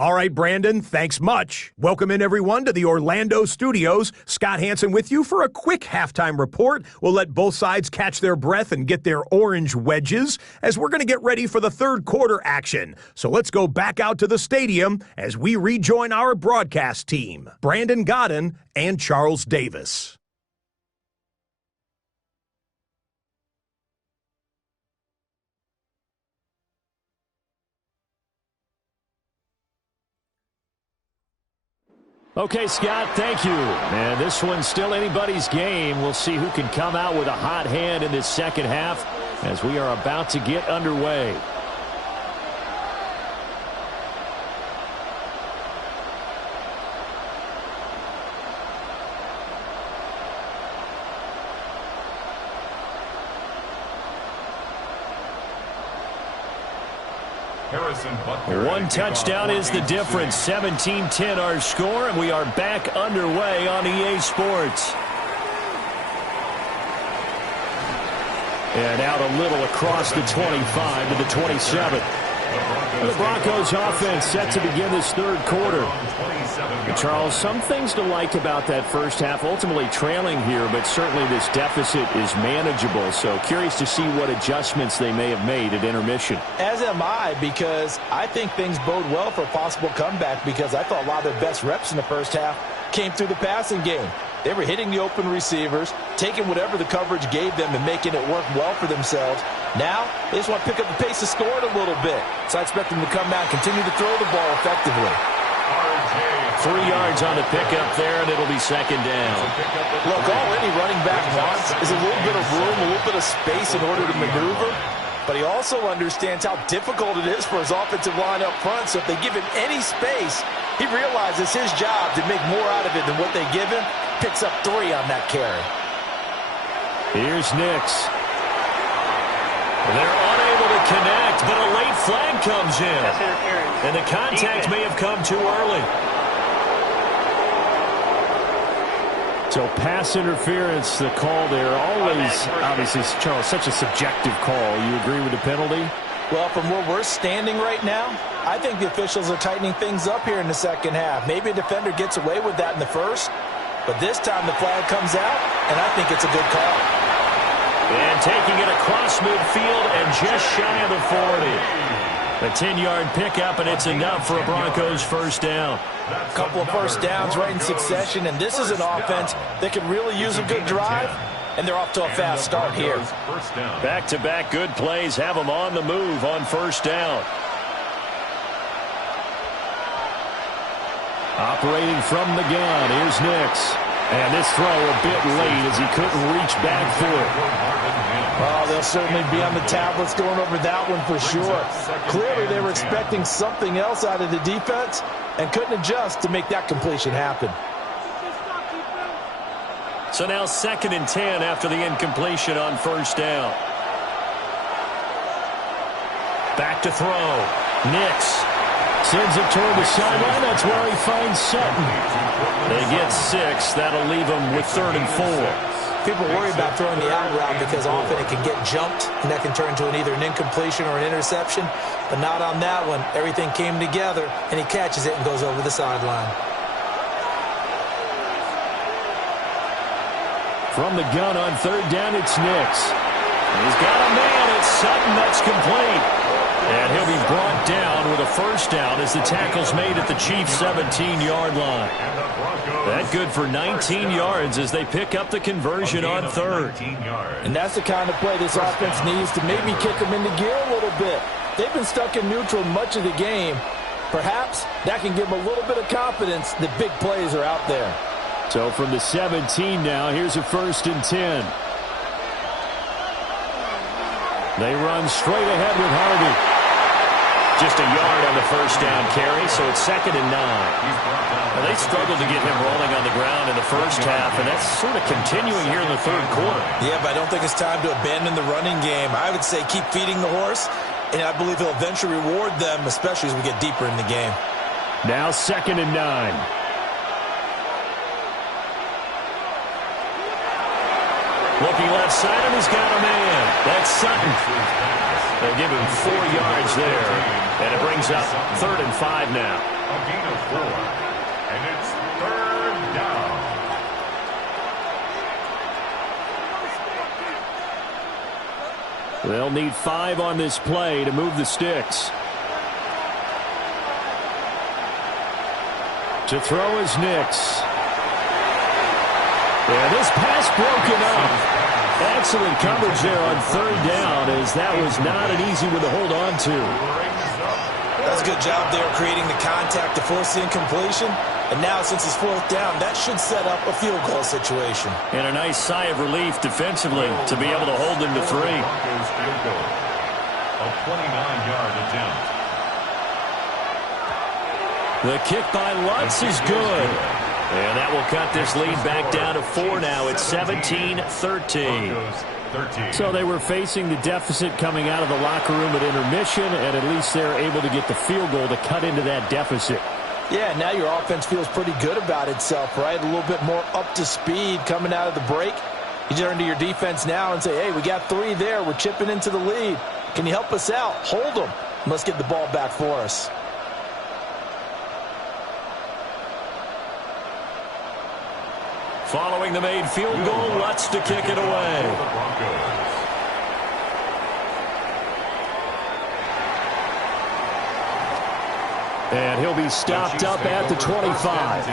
All right, Brandon, thanks much. Welcome in, everyone, to the Orlando studios. Scott Hansen with you for a quick halftime report. We'll let both sides catch their breath and get their orange wedges as we're going to get ready for the third quarter action. So let's go back out to the stadium as we rejoin our broadcast team, Brandon Godden and Charles Davis. Okay, Scott, thank you. And this one's still anybody's game. We'll see who can come out with a hot hand in this second half as we are about to get underway. One touchdown is the difference. 17-10 our score, and we are back underway on EA Sports. And out a little across the 25 to the 27. The Broncos offense set to begin this third quarter. And Charles, some things to like about that first half, ultimately trailing here, but certainly this deficit is manageable. So curious to see what adjustments they may have made at intermission. As am I, because I think things bode well for a possible comeback, because I thought a lot of their best reps in the first half came through the passing game. They were hitting the open receivers, taking whatever the coverage gave them and making it work well for themselves. Now, they just want to pick up the pace of scoring a little bit. So I expect them to come back and continue to throw the ball effectively. 3 yards on the pickup there, and it'll be second down. Look, all any running back wants is a little bit of room, a little bit of space in order to maneuver. But he also understands how difficult it is for his offensive line up front. So if they give him any space, he realizes his job to make more out of it than what they give him. Picks up 3 on that carry. Here's Nix. They're unable to connect, but a late flag comes in. And the contact may have come too early. So pass interference, the call there. Always, obviously, Charles, such a subjective call. You agree with the penalty? Well, from where we're standing right now, I think the officials are tightening things up here in the second half. Maybe a defender gets away with that in the first, but this time the flag comes out, and I think it's a good call. And taking it across midfield and just shy of the 40. A 10-yard pickup, and it's enough for a Broncos first down. A couple of first downs right in succession, and this is an offense that can really use a good drive, and they're off to a fast start here. Back-to-back good plays have them on the move on first down. Operating from the gun, here's Nix. And this throw a bit late as he couldn't reach back for it. Oh, they'll certainly be on the tablets going over that one for sure. Clearly they were expecting something else out of the defense and couldn't adjust to make that completion happen. So now 2nd and 10 after the incompletion on first down. Back to throw. Nix sends it toward the sideline. That's where he finds Sutton. They get 6. That'll leave them with 3rd and 4. People worry about throwing the out route because often it can get jumped, and that can turn into either an incompletion or an interception. But not on that one. Everything came together, and he catches it and goes over the sideline. From the gun on 3rd down, it's Nix. He's got a man. It's Sutton. That's complete. And he'll be brought down with a first down as the tackle's made at the Chiefs' 17-yard line. That good for 19 yards as they pick up the conversion on 3rd. And that's the kind of play this offense needs to maybe kick them into gear a little bit. They've been stuck in neutral much of the game. Perhaps that can give them a little bit of confidence that big plays are out there. So from the 17 now, here's a 1st and 10. They run straight ahead with Harvey. Just a yard on the first down carry, so it's 2nd and 9. Now, they struggled to get him rolling on the ground in the first half, and that's sort of continuing here in the 3rd quarter. Yeah, but I don't think it's time to abandon the running game. I would say keep feeding the horse, and I believe he'll eventually reward them, especially as we get deeper in the game. Now 2nd and 9. Looking left side, and he's got a man. That's Sutton. They'll give him 4 yards there, and it brings up 3rd and 5 now. A gain of 4, and it's 3rd down. They'll need 5 on this play to move the sticks. To throw is Nix. And this pass broken up. Excellent coverage there on 3rd down, as that was not an easy one to hold on to. That's a good job there creating the contact to force the incompletion. And now since it's 4th down, that should set up a field goal situation. And a nice sigh of relief defensively to be able to hold them to 3. A 29-yard attempt. The kick by Lutz is good. And that will cut this lead back down to 4 now. It's 17-13. So they were facing the deficit coming out of the locker room at intermission, and at least they're able to get the field goal to cut into that deficit. Yeah, now your offense feels pretty good about itself, right? A little bit more up to speed coming out of the break. You turn to your defense now and say, hey, we got 3 there. We're chipping into the lead. Can you help us out? Hold them. Let's get the ball back for us. Following the made field goal, Lutz to kick it away. And he'll be stopped up at the 25.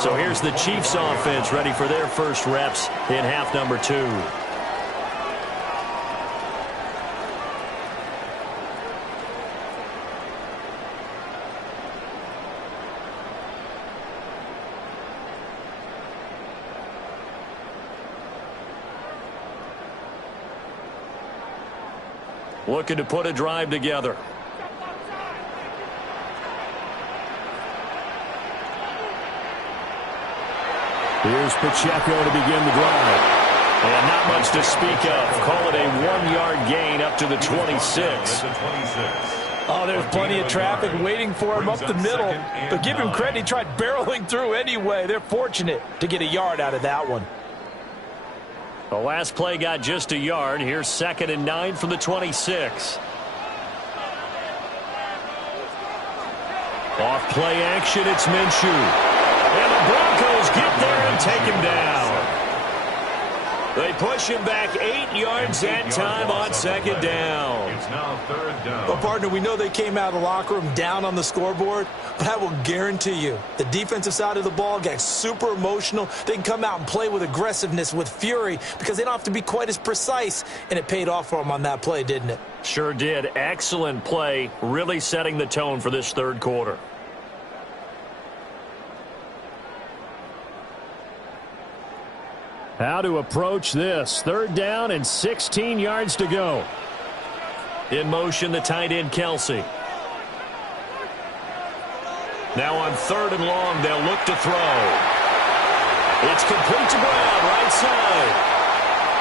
So here's the Chiefs offense ready for their first reps in half number 2. looking to put a drive together. Here's Pacheco to begin the drive. And not much to speak of. Call it a 1-yard gain up to the 26. Oh, there's plenty of traffic waiting for him up the middle. But give him credit, he tried barreling through anyway. They're fortunate to get a yard out of that one. The last play got just a yard. Here's 2nd and 9 from the 26. Off play action, it's Minshew. And the Broncos get there and take him down. They push him back 8 yards that time on 2nd down. It's now 3rd down. Well, partner, we know they came out of the locker room down on the scoreboard, but I will guarantee you the defensive side of the ball gets super emotional. They can come out and play with aggressiveness, with fury, because they don't have to be quite as precise, and it paid off for them on that play, didn't it? Sure did. Excellent play, really setting the tone for this 3rd quarter. How to approach this. 3rd down and 16 yards to go. In motion, the tight end, Kelsey. Now on 3rd and long, they'll look to throw. It's complete to Brown, right side.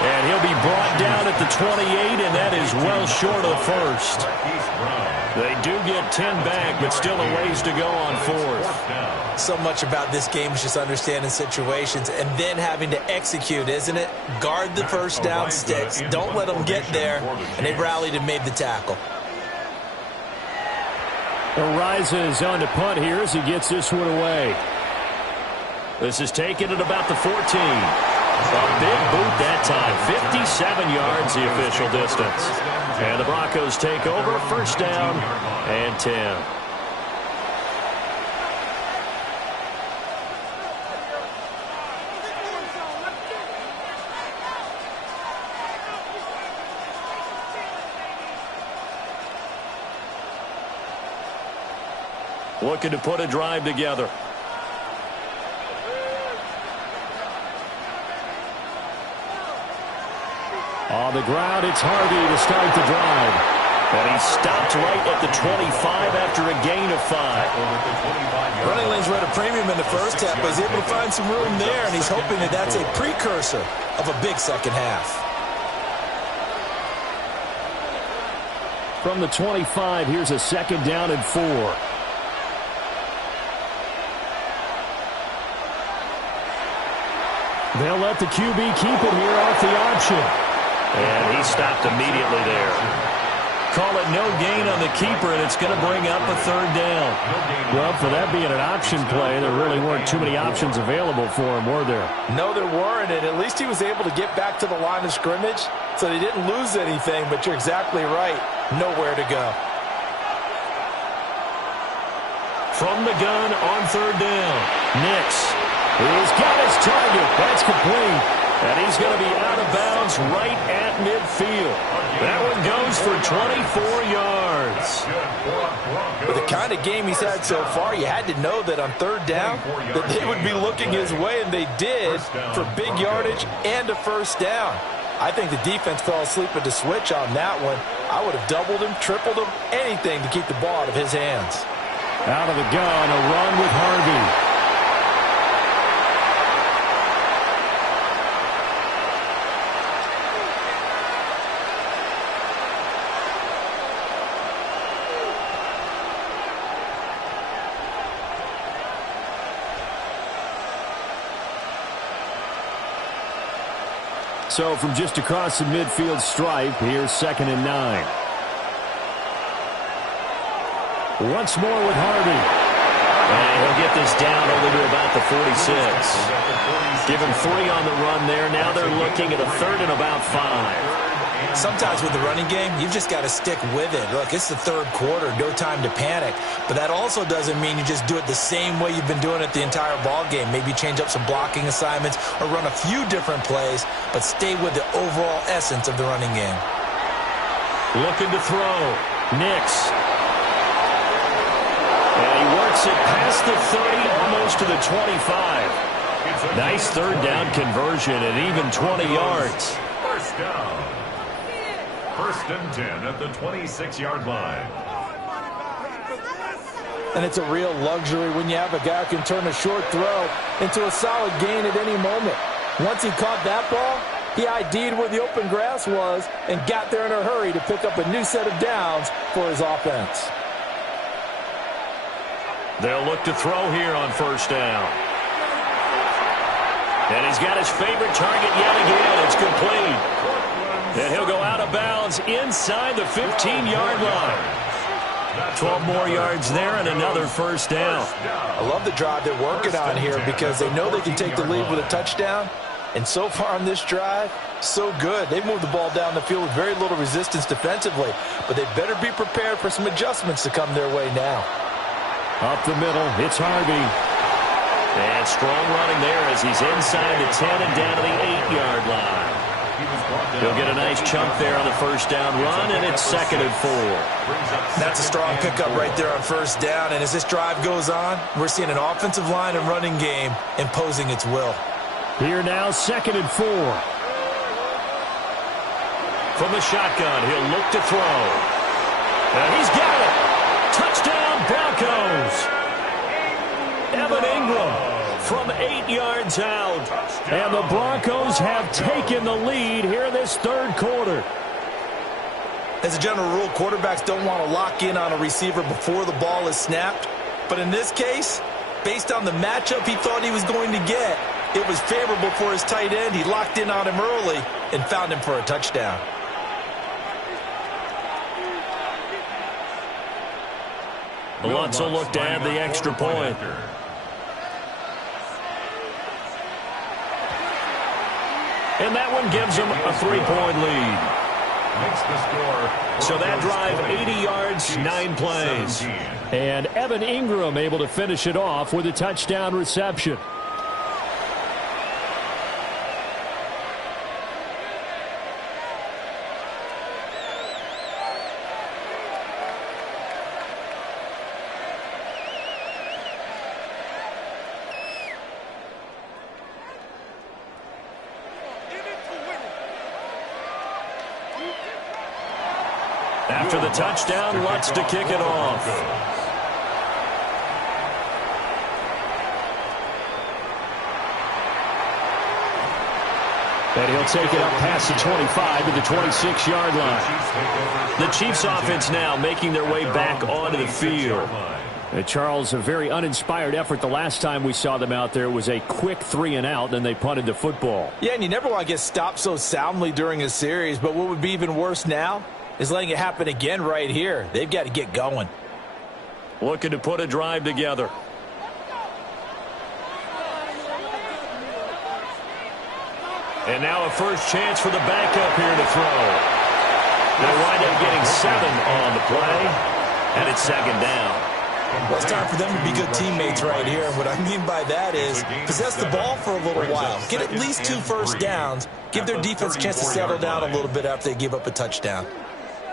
And he'll be brought down at the 28, and that is well short of the 1st. They do get 10 back, but still a ways to go on 4th. So much about this game is just understanding situations and then having to execute, isn't it? Guard the first down sticks. Don't let them get there. And they've rallied and made the tackle. Arises on to punt here as he gets this one away. This is taken at about the 14. A big boot that time. 57 yards the official distance. And the Broncos take over. 1st down and 10. Looking to put a drive together. On the ground, it's Harvey to start the drive. And he stopped right at the 25 after a gain of 5. Running lanes were at a premium in the first half, but he's able to find some room there, and he's hoping that that's a precursor of a big second half. From the 25, here's a 2nd down and 4. They'll let the QB keep it here off the option. And he stopped immediately there. Call it no gain on the keeper, and it's going to bring up a 3rd down. Well, for that being an option play, there really weren't too many options available for him, were there? No, there weren't, and at least he was able to get back to the line of scrimmage, so they didn't lose anything, but you're exactly right. Nowhere to go. From the gun on 3rd down, Nix. He's got his target. That's complete. And he's going to be out of bounds right at midfield. That one goes for 24 yards. With the kind of game he's had so far, you had to know that on 3rd down that they would be looking his way, and they did for big yardage and a 1st down. I think the defense fell asleep at the switch on that one. I would have doubled him, tripled him, anything to keep the ball out of his hands. Out of the gun, a run with Harvey. So from just across the midfield stripe, here's 2nd and 9. Once more with Harvey. And he'll get this down only to about the 46. Give him 3 on the run there. Now they're looking at a 3rd and about 5. Sometimes with the running game, you've just got to stick with it. Look, it's the 3rd quarter, no time to panic. But that also doesn't mean you just do it the same way you've been doing it the entire ball game. Maybe change up some blocking assignments or run a few different plays, but stay with the overall essence of the running game. Looking to throw. Nix. And he works it past the 30, almost to the 25. Nice 3rd down conversion and even 20 yards. 1st down. First and 10 at the 26-yard line. And it's a real luxury when you have a guy who can turn a short throw into a solid gain at any moment. Once he caught that ball, he ID'd where the open grass was and got there in a hurry to pick up a new set of downs for his offense. They'll look to throw here on first down. And he's got his favorite target yet again. It's complete. And he'll go out of bounds inside the 15-yard line. 12 more yards there and another first down. I love the drive they're working on here because they know they can take the lead with a touchdown. And so far on this drive, so good. They've moved the ball down the field with very little resistance defensively. But they better be prepared for some adjustments to come their way now. Up the middle, it's Harvey. And strong running there as he's inside the 10 and down to the 8-yard line. He'll get a nice chunk there on the first down run, and it's 2nd and 4. That's a strong pickup right there on first down. And as this drive goes on, we're seeing an offensive line and running game imposing its will. Here now, 2nd and 4. From the shotgun, he'll look to throw. And he's got it. Touchdown, Broncos. Evan Ingram from 8 yards out. And the Broncos have taken the lead here in this third quarter. As a general rule, quarterbacks don't want to lock in on a receiver before the ball is snapped. But in this case, based on the matchup he thought he was going to get, it was favorable for his tight end. He locked in on him early and found him for a touchdown. Lutz will look to add the extra point. And that one gives them a 3-point lead. So that drive, 80 yards, 9 plays. And Evan Ingram able to finish it off with a touchdown reception. After the touchdown, Lutz to kick it off. And he'll take it up past the 25 to the 26-yard line. The Chiefs offense now making their way back onto the field. And Charles, a very uninspired effort the last time we saw them out there. It was a quick 3-and-out, then they punted the football. Yeah, and you never want to get stopped so soundly during a series, but what would be even worse now is letting it happen again right here. They've got to get going. Looking to put a drive together. And now a first chance for the backup here to throw. They'll wind up getting 7 on the play, and it's 2nd down. Well, it's time for them to be good teammates right here. And what I mean by that is possess the ball for a little while. Get at least 2 first downs. Give their defense a chance to settle down a little bit after they give up a touchdown.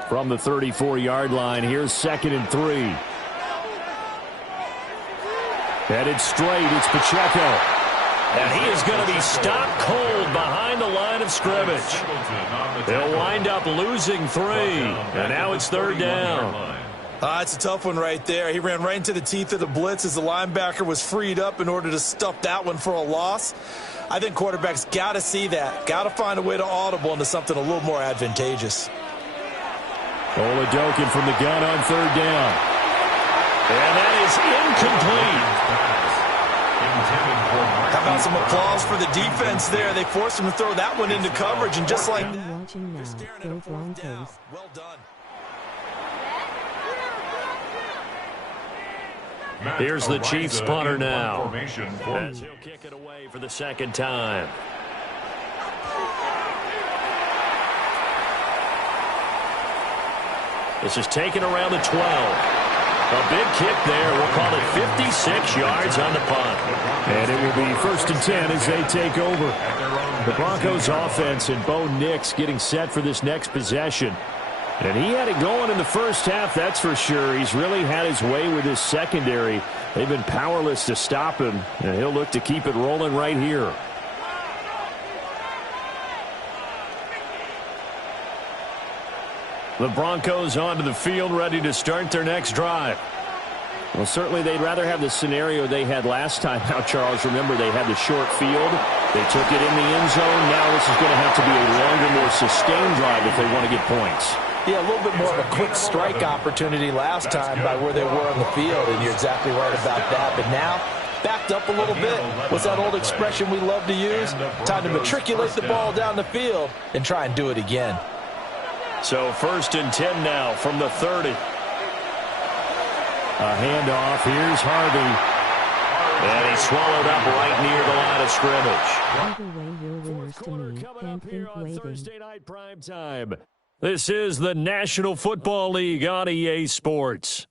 From the 34-yard line, here's 2nd and 3. Headed straight, it's Pacheco. And he is going to be stopped cold behind the line of scrimmage. They'll wind up losing 3. And now it's 3rd down. It's a tough one right there. He ran right into the teeth of the blitz as the linebacker was freed up in order to stuff that one for a loss. I think quarterbacks got to see that. Got to find a way to audible into something a little more advantageous. Oladokin from the gun on 3rd down. And that is incomplete. How about some applause for the defense there? They forced him to throw that one into coverage, and just like watching now, go Broncos. Well done. Here's the Chiefs punter now. As he'll kick it away for the 2nd time. This is taken around the 12. A big kick there. We'll call it 56 yards on the punt. And it will be 1st and 10 as they take over. The Broncos offense and Bo Nix getting set for this next possession. And he had it going in the first half, that's for sure. He's really had his way with his secondary. They've been powerless to stop him, and he'll look to keep it rolling right here. The Broncos onto the field, ready to start their next drive. Well, certainly they'd rather have the scenario they had last time. Now, Charles, remember they had the short field. They took it in the end zone. Now this is going to have to be a longer, more sustained drive if they want to get points. Yeah, a little bit more of a quick strike opportunity last time by where they were on the field, and you're exactly right about that. But now, backed up a little bit. What's that old expression we love to use? Time to matriculate the ball down the field and try and do it again. So 1st and 10 now from the 30. A handoff. Here's Harvey. And he's swallowed up right near the line of scrimmage. Either way, you're winners to me. And think waiting. Thursday night prime time. This is the National Football League on EA Sports.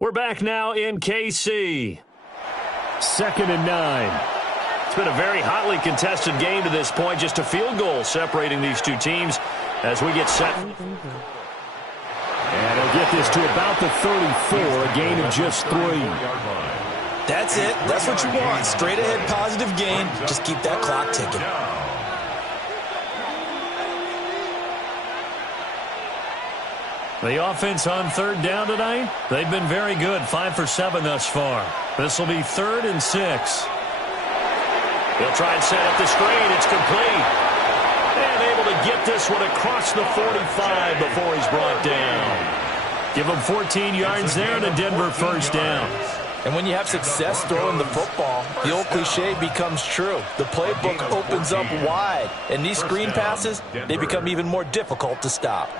We're back now in KC. 2nd and 9. It's been a very hotly contested game to this point. Just a field goal separating these two teams as we get set. And he'll get this to about the 34, a gain of just 3. That's it. That's what you want. Straight ahead positive gain. Just keep that clock ticking. The offense on 3rd down tonight, they've been very good. 5 for 7 thus far. This will be 3rd and 6. He'll try and set up the screen. It's complete. And able to get this one across the 45 before he's brought down. Give him 14 yards there and a Denver 1st down. And when you have success throwing the football, the old cliche becomes true. The playbook opens up wide. And these screen passes, they become even more difficult to stop.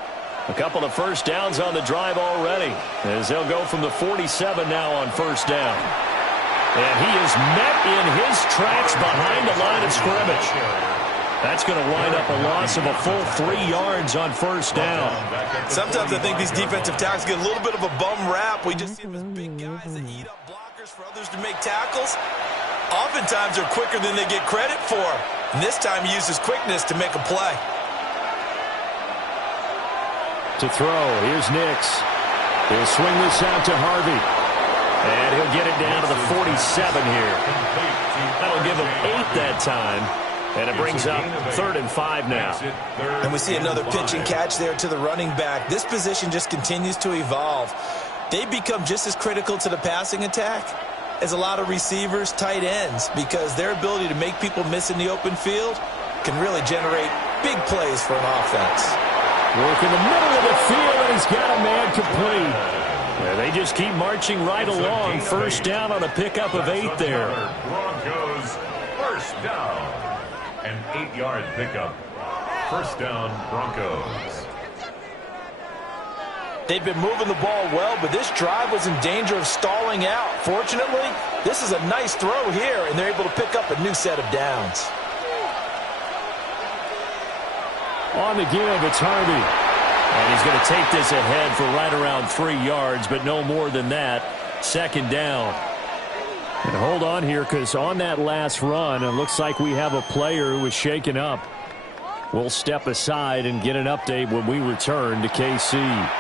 A couple of 1st downs on the drive already, as they'll go from the 47 now on 1st down. And he is met in his tracks behind the line of scrimmage. That's going to wind up a loss of a full 3 yards on 1st down. Sometimes I think these defensive tackles get a little bit of a bum rap. We just see them as big guys that eat up blockers for others to make tackles. Oftentimes they're quicker than they get credit for. And this time he uses quickness to make a play. To throw, here's Nix. He'll swing this out to Harvey. And he'll get it down to the 47 here. That'll give him 8 that time. And it brings up 3rd and 5 now. And we see another pitch and catch there to the running back. This position just continues to evolve. They become just as critical to the passing attack as a lot of receivers, tight ends, because their ability to make people miss in the open field can really generate big plays for an offense. Work in the middle of the field, and he's got a man complete. And they just keep marching right along. 1st down on a pickup of 8 there. Broncos 1st down. An 8-yard pickup. 1st down, Broncos. They've been moving the ball well, but this drive was in danger of stalling out. Fortunately, this is a nice throw here, and they're able to pick up a new set of downs. On the give, it's Harvey. And he's going to take this ahead for right around 3 yards, but no more than that. 2nd down. And hold on here, because on that last run, it looks like we have a player who was shaken up. We'll step aside and get an update when we return to KC.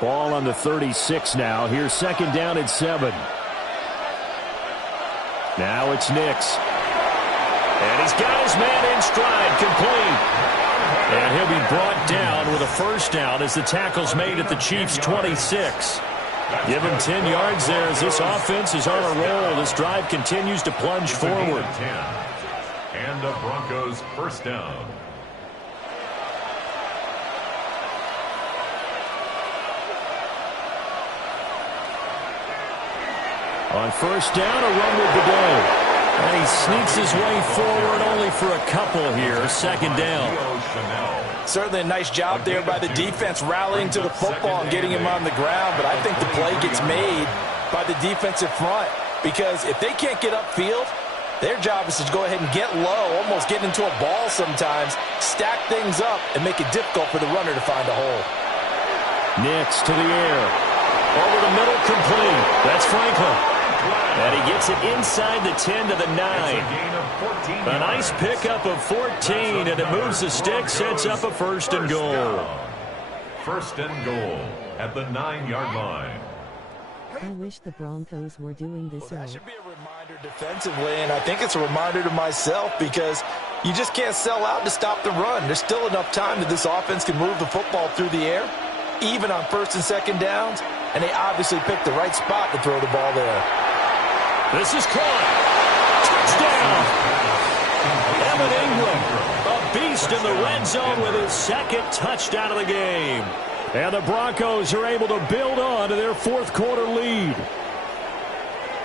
Ball on the 36 now. Here's 2nd down and 7. Now it's Nix. And he's got his man in stride, complete. And he'll be brought down with a 1st down as the tackle's made at the Chiefs' 26. Give him 10 yards there as this offense is on a roll. This drive continues to plunge forward. And the Broncos 1st down. On 1st down, a run with the go. And he sneaks his way forward only for a couple here. 2nd down. Certainly a nice job there by the defense rallying to the football and getting him on the ground. But I think the play gets made by the defensive front. Because if they can't get upfield, Their job is to go ahead and get low, almost get into a ball sometimes, stack things up, and make it difficult for the runner to find a hole. Nix to the air. Over the middle, complete. That's Franklin. And he gets it inside the 10 to the 9. A nice pickup of 14, and it moves the stick, sets up a first and goal. First and goal at the 9-yard line. I wish the Broncos were doing this. That should be a reminder defensively, and I think it's a reminder to myself because you just can't sell out to stop the run. There's still enough time that this offense can move the football through the air, even on first and second downs, and they obviously picked the right spot to throw the ball there. This is caught. Touchdown. Evan Ingram, a beast in the red zone with his second touchdown of the game. And the Broncos are able to build on to their fourth quarter lead.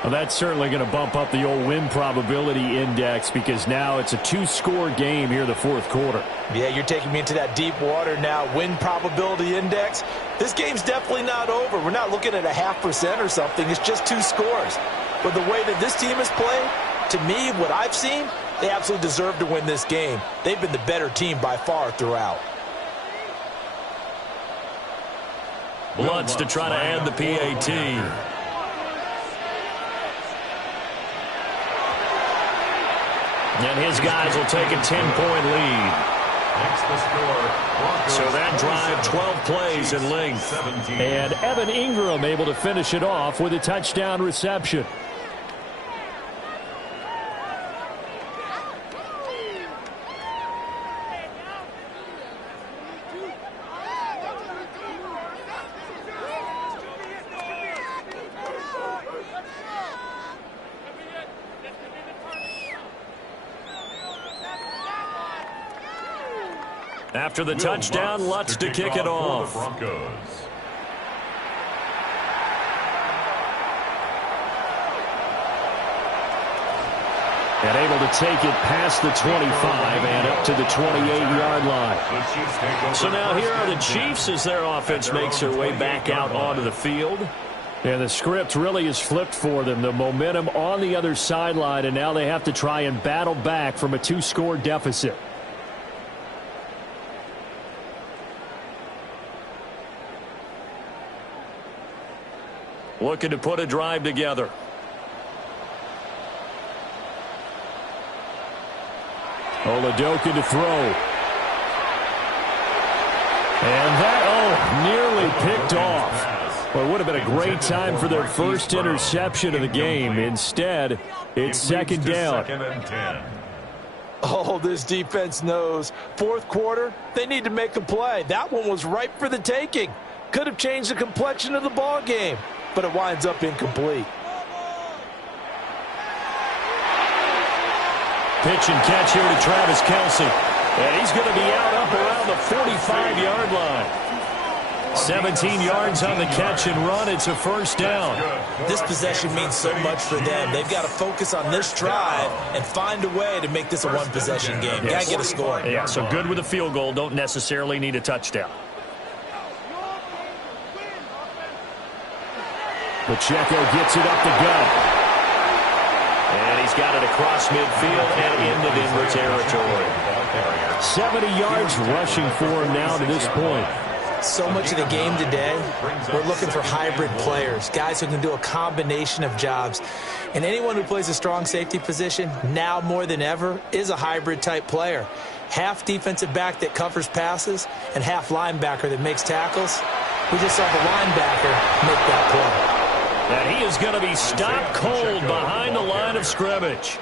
Well, that's certainly going to bump up the old win probability index because now it's a 2-score game here in the fourth quarter. Yeah, you're taking me into that deep water now. Win probability index. This game's definitely not over. We're not looking at a 0.5% or something. It's just 2 scores. But the way that this team has played, to me, what I've seen, they absolutely deserve to win this game. They've been the better team by far throughout. Lutz to try to add the PAT. And his guys will take a 10-point lead. So that drive, 12 plays in length. And Evan Ingram able to finish it off with a touchdown reception. After the touchdown, Lutz to kick it off. And able to take it past the 25 and up to the 28-yard line. So now here are the Chiefs as their offense makes their way back out onto the field. And the script really is flipped for them. The momentum on the other sideline, and now they have to try and battle back from a 2-score deficit. Looking to put a drive together. Oladoka to throw. And that, nearly picked off. Well, it would have been a great time for their first interception of the game. Instead, it's second down. Oh, this defense knows. Fourth quarter, they need to make a play. That one was ripe for the taking. Could have changed the complexion of the ball game, but it winds up incomplete. Pitch and catch here to Travis Kelce. And he's going to be out up around the 45-yard line. 17 yards on the catch and run. It's a first down. This possession means so much for them. They've got to focus on this drive and find a way to make this a one-possession game. Got to get a score. Yeah, so good with a field goal. Don't necessarily need a touchdown. Pacheco gets it up the gut. And he's got it across midfield and into Denver territory. 70 yards rushing for him now to this point. So much of the game today, we're looking for hybrid players, guys who can do a combination of jobs. And anyone who plays a strong safety position, now more than ever, is a hybrid type player. Half defensive back that covers passes and half linebacker that makes tackles. We just saw the linebacker make that play. And he is going to be stopped cold behind the line of scrimmage.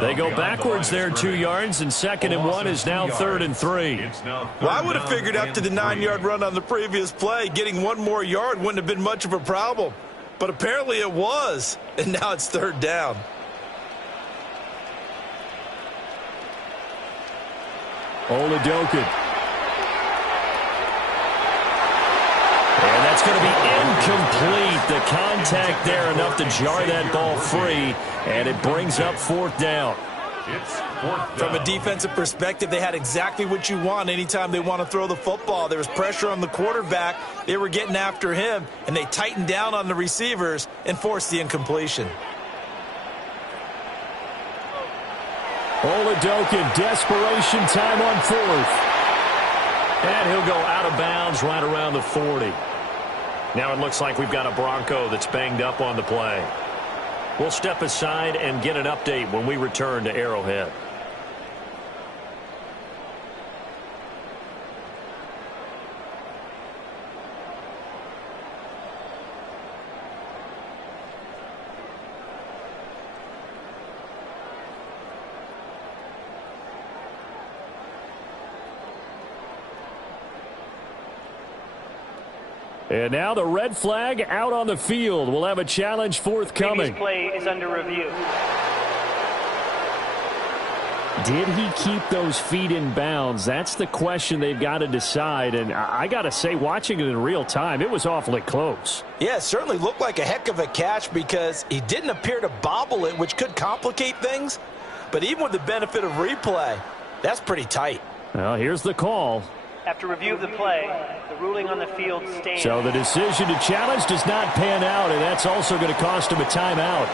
They go backwards there 2 yards, and 2nd and 1 is now 3rd and 3. Well, I would have figured after the 9-yard run on the previous play, getting 1 more yard wouldn't have been much of a problem. But apparently it was, and now it's 3rd down. Oladoka. And that's going to be incomplete. The contact there enough to jar that ball free, and it brings up 4th down. From a defensive perspective, they had exactly what you want anytime they want to throw the football. There was pressure on the quarterback. They were getting after him, and they tightened down on the receivers and forced the incompletion. Oladokin, desperation time on fourth. And he'll go out of bounds right around the 40. Now it looks like we've got a Bronco that's banged up on the play. We'll step aside and get an update when we return to Arrowhead. And now the red flag out on the field. We'll have a challenge forthcoming. Previous play is under review. Did he keep those feet in bounds? That's the question they've got to decide. And I got to say, watching it in real time, it was awfully close. Yeah, it certainly looked like a heck of a catch because he didn't appear to bobble it, which could complicate things. But even with the benefit of replay, that's pretty tight. Well, here's the call. After review of the play, the ruling on the field stands. So the decision to challenge does not pan out, and that's also going to cost him a timeout.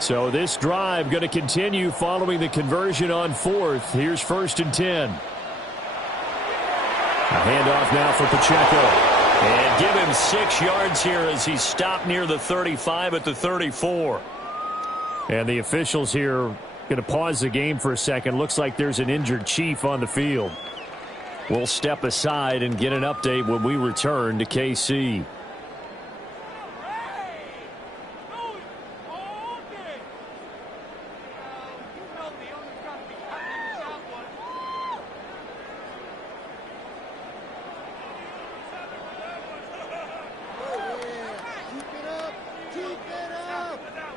So this drive going to continue following the conversion on fourth. Here's 1st and 10. A handoff now for Pacheco. And give him 6 yards here as he stopped near the 35 at the 34. And the officials here going to pause the game for a second. Looks like there's an injured Chief on the field. We'll step aside and get an update when we return to KC.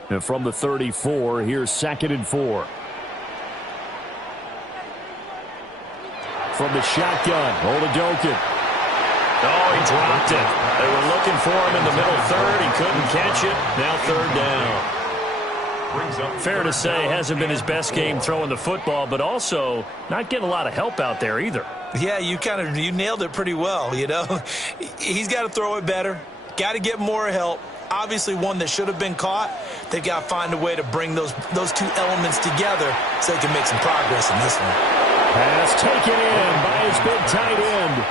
And from the 34, here's 2nd and 4. From the shotgun, Oladokin. Oh, he dropped it. They were looking for him in the middle third. He couldn't catch it. Now 3rd down. Fair to say, hasn't been his best game throwing the football, but also not getting a lot of help out there either. Yeah, you nailed it pretty well, you know. He's got to throw it better. Got to get more help. Obviously one that should have been caught. They've got to find a way to bring those two elements together so they can make some progress in this one. Pass taken in by his big tight end.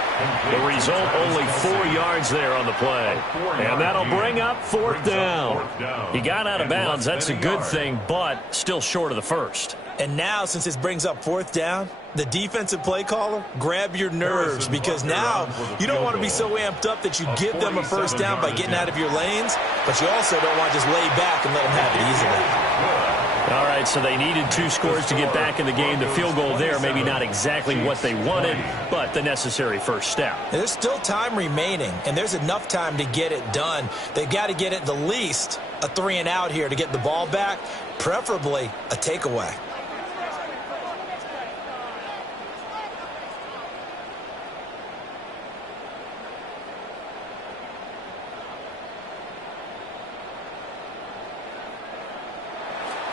The result, only 4 yards there on the play. And that'll bring up 4th down. He got out of bounds. That's a good thing, but still short of the first. And now, since this brings up 4th down, the defensive play caller, grab your nerves, because now you don't want to be so amped up that you give them a 1st down by getting out of your lanes, but you also don't want to just lay back and let them have it easily. All right, so they needed 2 scores to get back in the game. The field goal there, maybe not exactly what they wanted, but the necessary first step. There's still time remaining, and there's enough time to get it done. They've got to get at the least a 3 and out here to get the ball back, preferably a takeaway.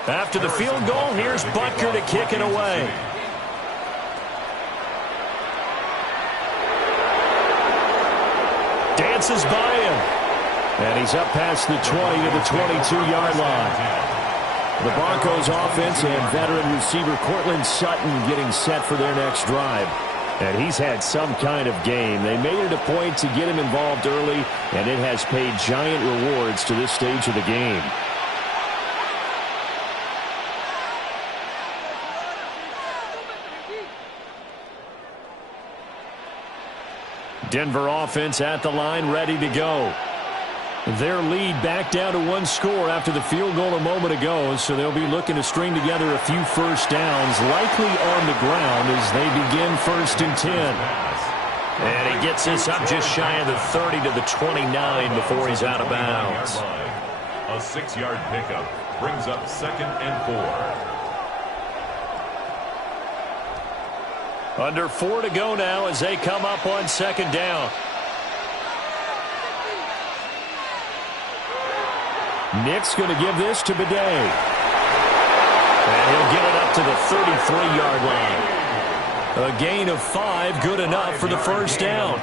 After the field goal, here's Butker to kick it away. Dances by him. And he's up past the 20 to the 22-yard line. The Broncos offense and veteran receiver Cortland Sutton getting set for their next drive. And he's had some kind of game. They made it a point to get him involved early, and it has paid giant rewards to this stage of the game. Denver offense at the line, ready to go. Their lead back down to 1 score after the field goal a moment ago, so they'll be looking to string together a few first downs, likely on the ground as they begin 1st and 10. And he gets this up just shy of the 30 to the 29 before he's out of bounds. A 6-yard pickup brings up 2nd and 4. Under 4 to go now as they come up on 2nd down. Nick's going to give this to Bidet. And he'll get it up to the 33-yard line. A gain of 5, good enough for the 1st down.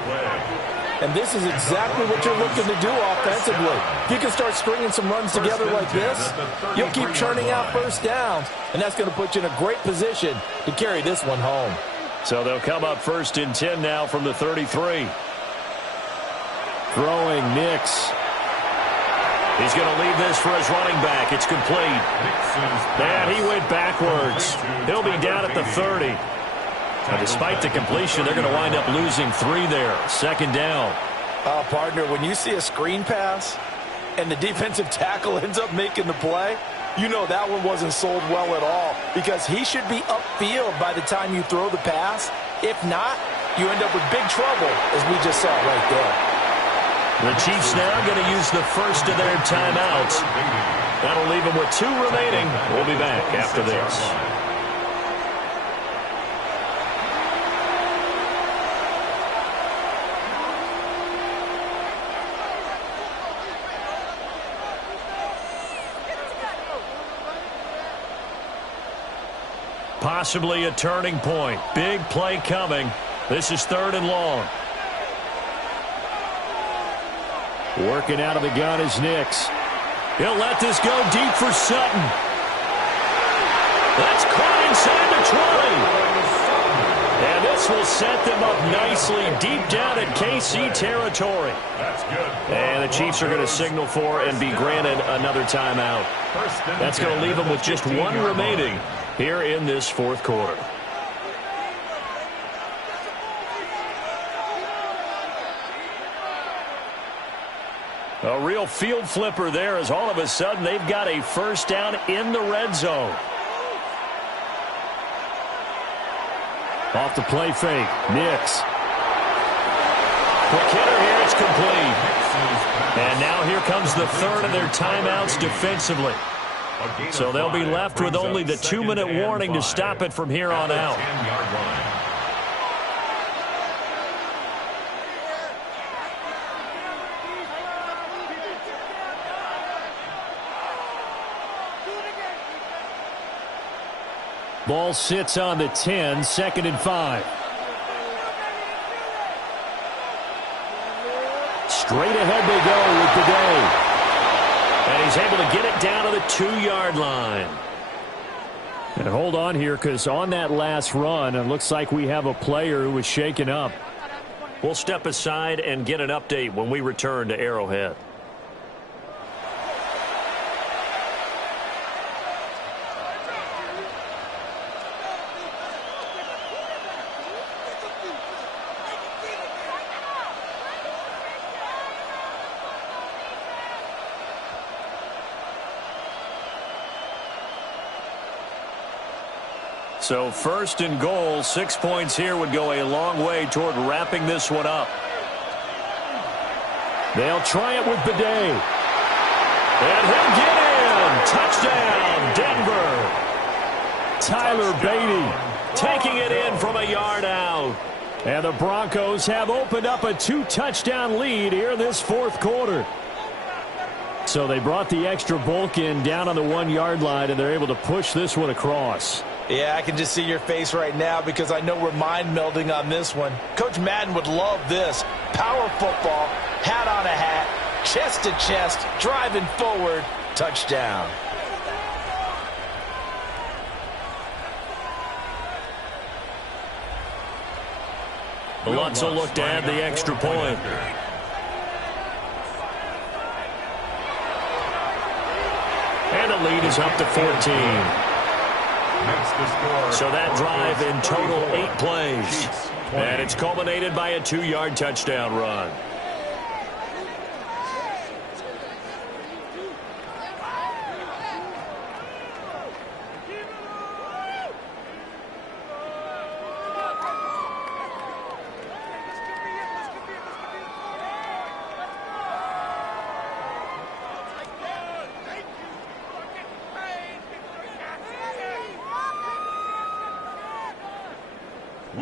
And this is exactly what you're looking to do offensively. If you can start stringing some runs together like this, you'll keep churning out first downs, and that's going to put you in a great position to carry this one home. So they'll come up 1st and 10 now from the 33. Throwing Nix. He's going to leave this for his running back. It's complete. And he went backwards. He'll be down at the 30. Now, despite the completion, they're going to wind up losing 3 there. 2nd down. Partner, when you see a screen pass and the defensive tackle ends up making the play, you know that one wasn't sold well at all, because he should be upfield by the time you throw the pass. If not, you end up with big trouble, as we just saw right there. The Chiefs now going to use the first of their timeouts. That'll leave them with 2 remaining. We'll be back after this. Possibly a turning point. Big play coming. This is 3rd and long. Working out of the gun is Nix. He'll let this go deep for Sutton. That's caught inside the 20. And this will set them up nicely deep down in KC territory. That's good. And the Chiefs are going to signal for and be granted another timeout. That's going to leave them with just 1 remaining here in this 4th quarter. A real field flipper there, as all of a sudden they've got a 1st down in the red zone. Off the play fake. Nix. Quick hitter here. It's complete. And now here comes the 3rd of their timeouts defensively. So they'll be left with only the 2-minute warning to stop it from here on out. Ball sits on the 10, 2nd and 5. Straight ahead they go with the day. And he's able to get it down to the 2-yard line. And hold on here, because on that last run, it looks like we have a player who was shaken up. We'll step aside and get an update when we return to Arrowhead. So 1st and goal, 6 points here would go a long way toward wrapping this one up. They'll try it with Bidet. And he'll get in. Touchdown, Denver. Tyler Beatty Taking it in from a yard out. And the Broncos have opened up a 2-touchdown lead here in this 4th quarter. So they brought the extra bulk in down on the 1-yard line, and they're able to push this one across. Yeah, I can just see your face right now, because I know we're mind melding on this one. Coach Madden would love this. Power football, hat on a hat, chest to chest, driving forward, touchdown. Lutz will look to add the extra point. And the lead is up to 14. So that drive in total 8 plays. And it's culminated by a 2-yard touchdown run.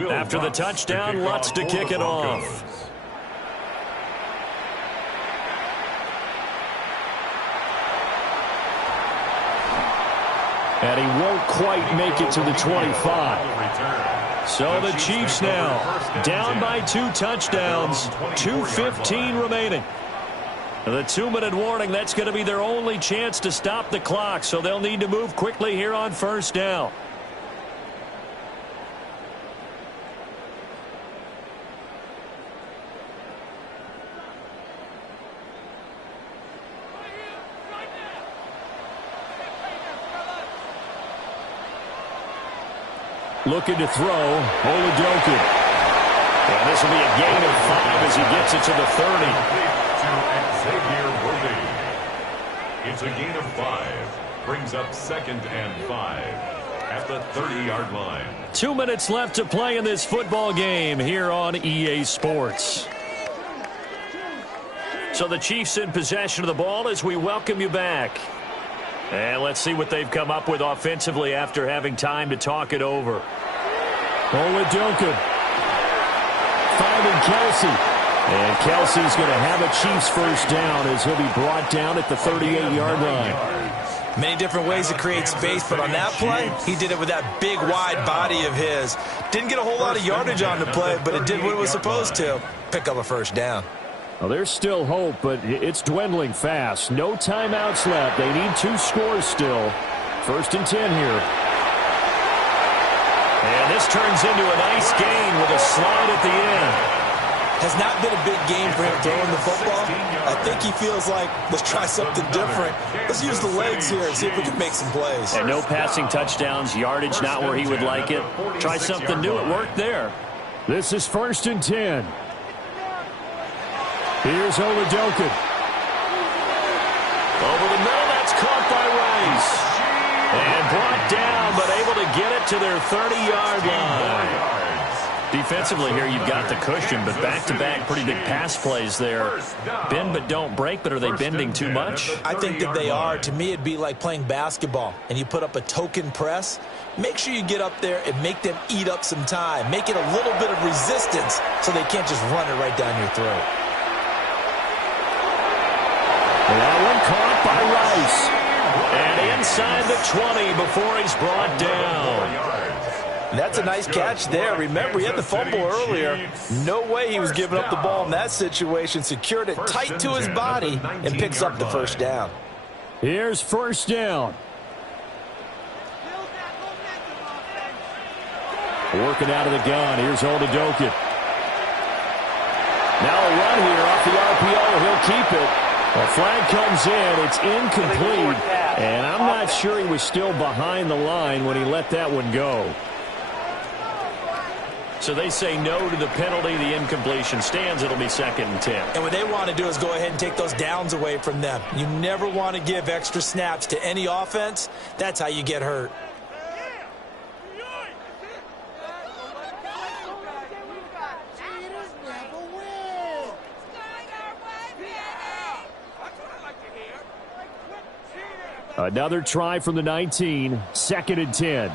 After the touchdown, Lutz to kick it off. And he won't quite make it to the 25. So the Chiefs now down by 2 touchdowns, 2:15 remaining. The 2-minute warning, that's going to be their only chance to stop the clock, so they'll need to move quickly here on first down. Looking to throw, Oladokun. And this will be a gain of 5 as he gets it to the 30. It's a gain of 5. Brings up 2nd and 5 at the 30-yard line. 2 minutes left to play in this football game here on EA Sports. So the Chiefs in possession of the ball as we welcome you back. And let's see what they've come up with offensively after having time to talk it over. Oladokun finding Kelsey. And Kelsey's going to have a Chiefs first down as he'll be brought down at the 38-yard line. Many different ways to create space, but on that play, he did it with that big, wide body of his. Didn't get a whole lot of yardage on the play, but it did what it was supposed to. Pick up a first down. Well, there's still hope, but it's dwindling fast. No timeouts left. They need 2 scores still. 1st and 10 here. And this turns into a nice gain with a slide at the end. Has not been a big game for him throwing the football. I think he feels like, let's try something different. Let's use the legs here and see if we can make some plays. And no passing touchdowns, yardage not where he would like it. Try something new. It worked there. This is 1st and 10. Here's Oladokun. Over the middle, that's caught by Rice. And brought down, but able to get it to their 30-yard line. Defensively here, you've got the cushion, but back-to-back pretty big pass plays there. Bend but don't break, but are they bending too much? I think that they are. To me, it'd be like playing basketball, and you put up a token press. Make sure you get up there and make them eat up some time. Make it a little bit of resistance so they can't just run it right down your throat. That one caught by Rice. And inside the 20 before he's brought down. That's a nice catch there. Remember, he had the fumble earlier. No way he was giving up the ball in that situation. Secured it tight to his body and picks up the first down. Here's first down. Working out of the gun. Here's Oladokun. Now a run here off the RPO. He'll keep it. A flag comes in. It's incomplete. And I'm not sure he was still behind the line when he let that one go. So they say no to the penalty. The incompletion stands. It'll be 2nd and 10. And what they want to do is go ahead and take those downs away from them. You never want to give extra snaps to any offense. That's how you get hurt. Another try from the 19. 2nd and 10.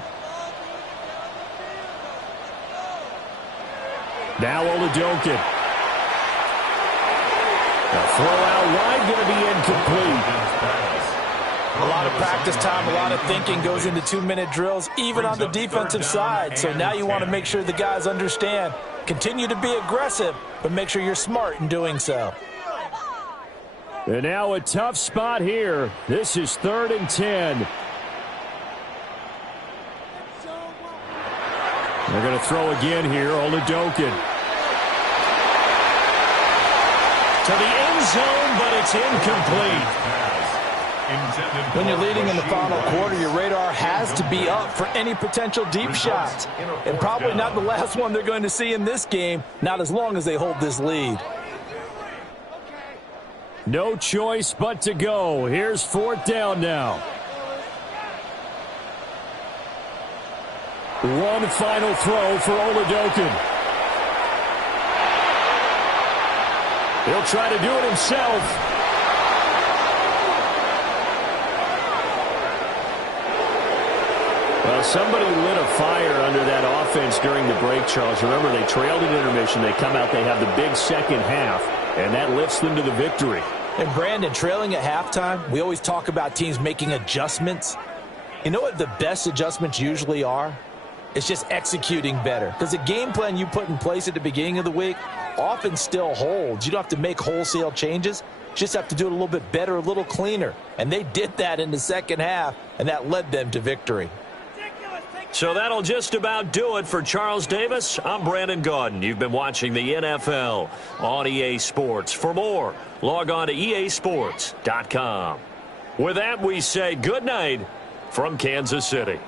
Now Oladokun. The throw out wide going to be incomplete. A lot of practice time, a lot of thinking goes into 2-minute drills, even on the defensive side. So now you want to make sure the guys understand. Continue to be aggressive, but make sure you're smart in doing so. And now a tough spot here. This is 3rd and 10. They're going to throw again here. Oladokun. To the end zone, but it's incomplete. When you're leading in the final quarter, your radar has to be up for any potential deep shots. And probably not the last one they're going to see in this game, not as long as they hold this lead. No choice but to go. Here's 4th down now. One final throw for Oladokun. He'll try to do it himself. Well, somebody lit a fire under that offense during the break, Charles. Remember, they trailed at intermission. They come out, they have the big second half, and that lifts them to the victory. And Brandon, trailing at halftime, we always talk about teams making adjustments. You know what the best adjustments usually are? It's just executing better. Because the game plan you put in place at the beginning of the week often still holds. You don't have to make wholesale changes. You just have to do it a little bit better, a little cleaner. And they did that in the second half, and that led them to victory. So that'll just about do it for Charles Davis. I'm Brandon Gaudin. You've been watching the NFL on EA Sports. For more, log on to easports.com. With that, we say good night from Kansas City.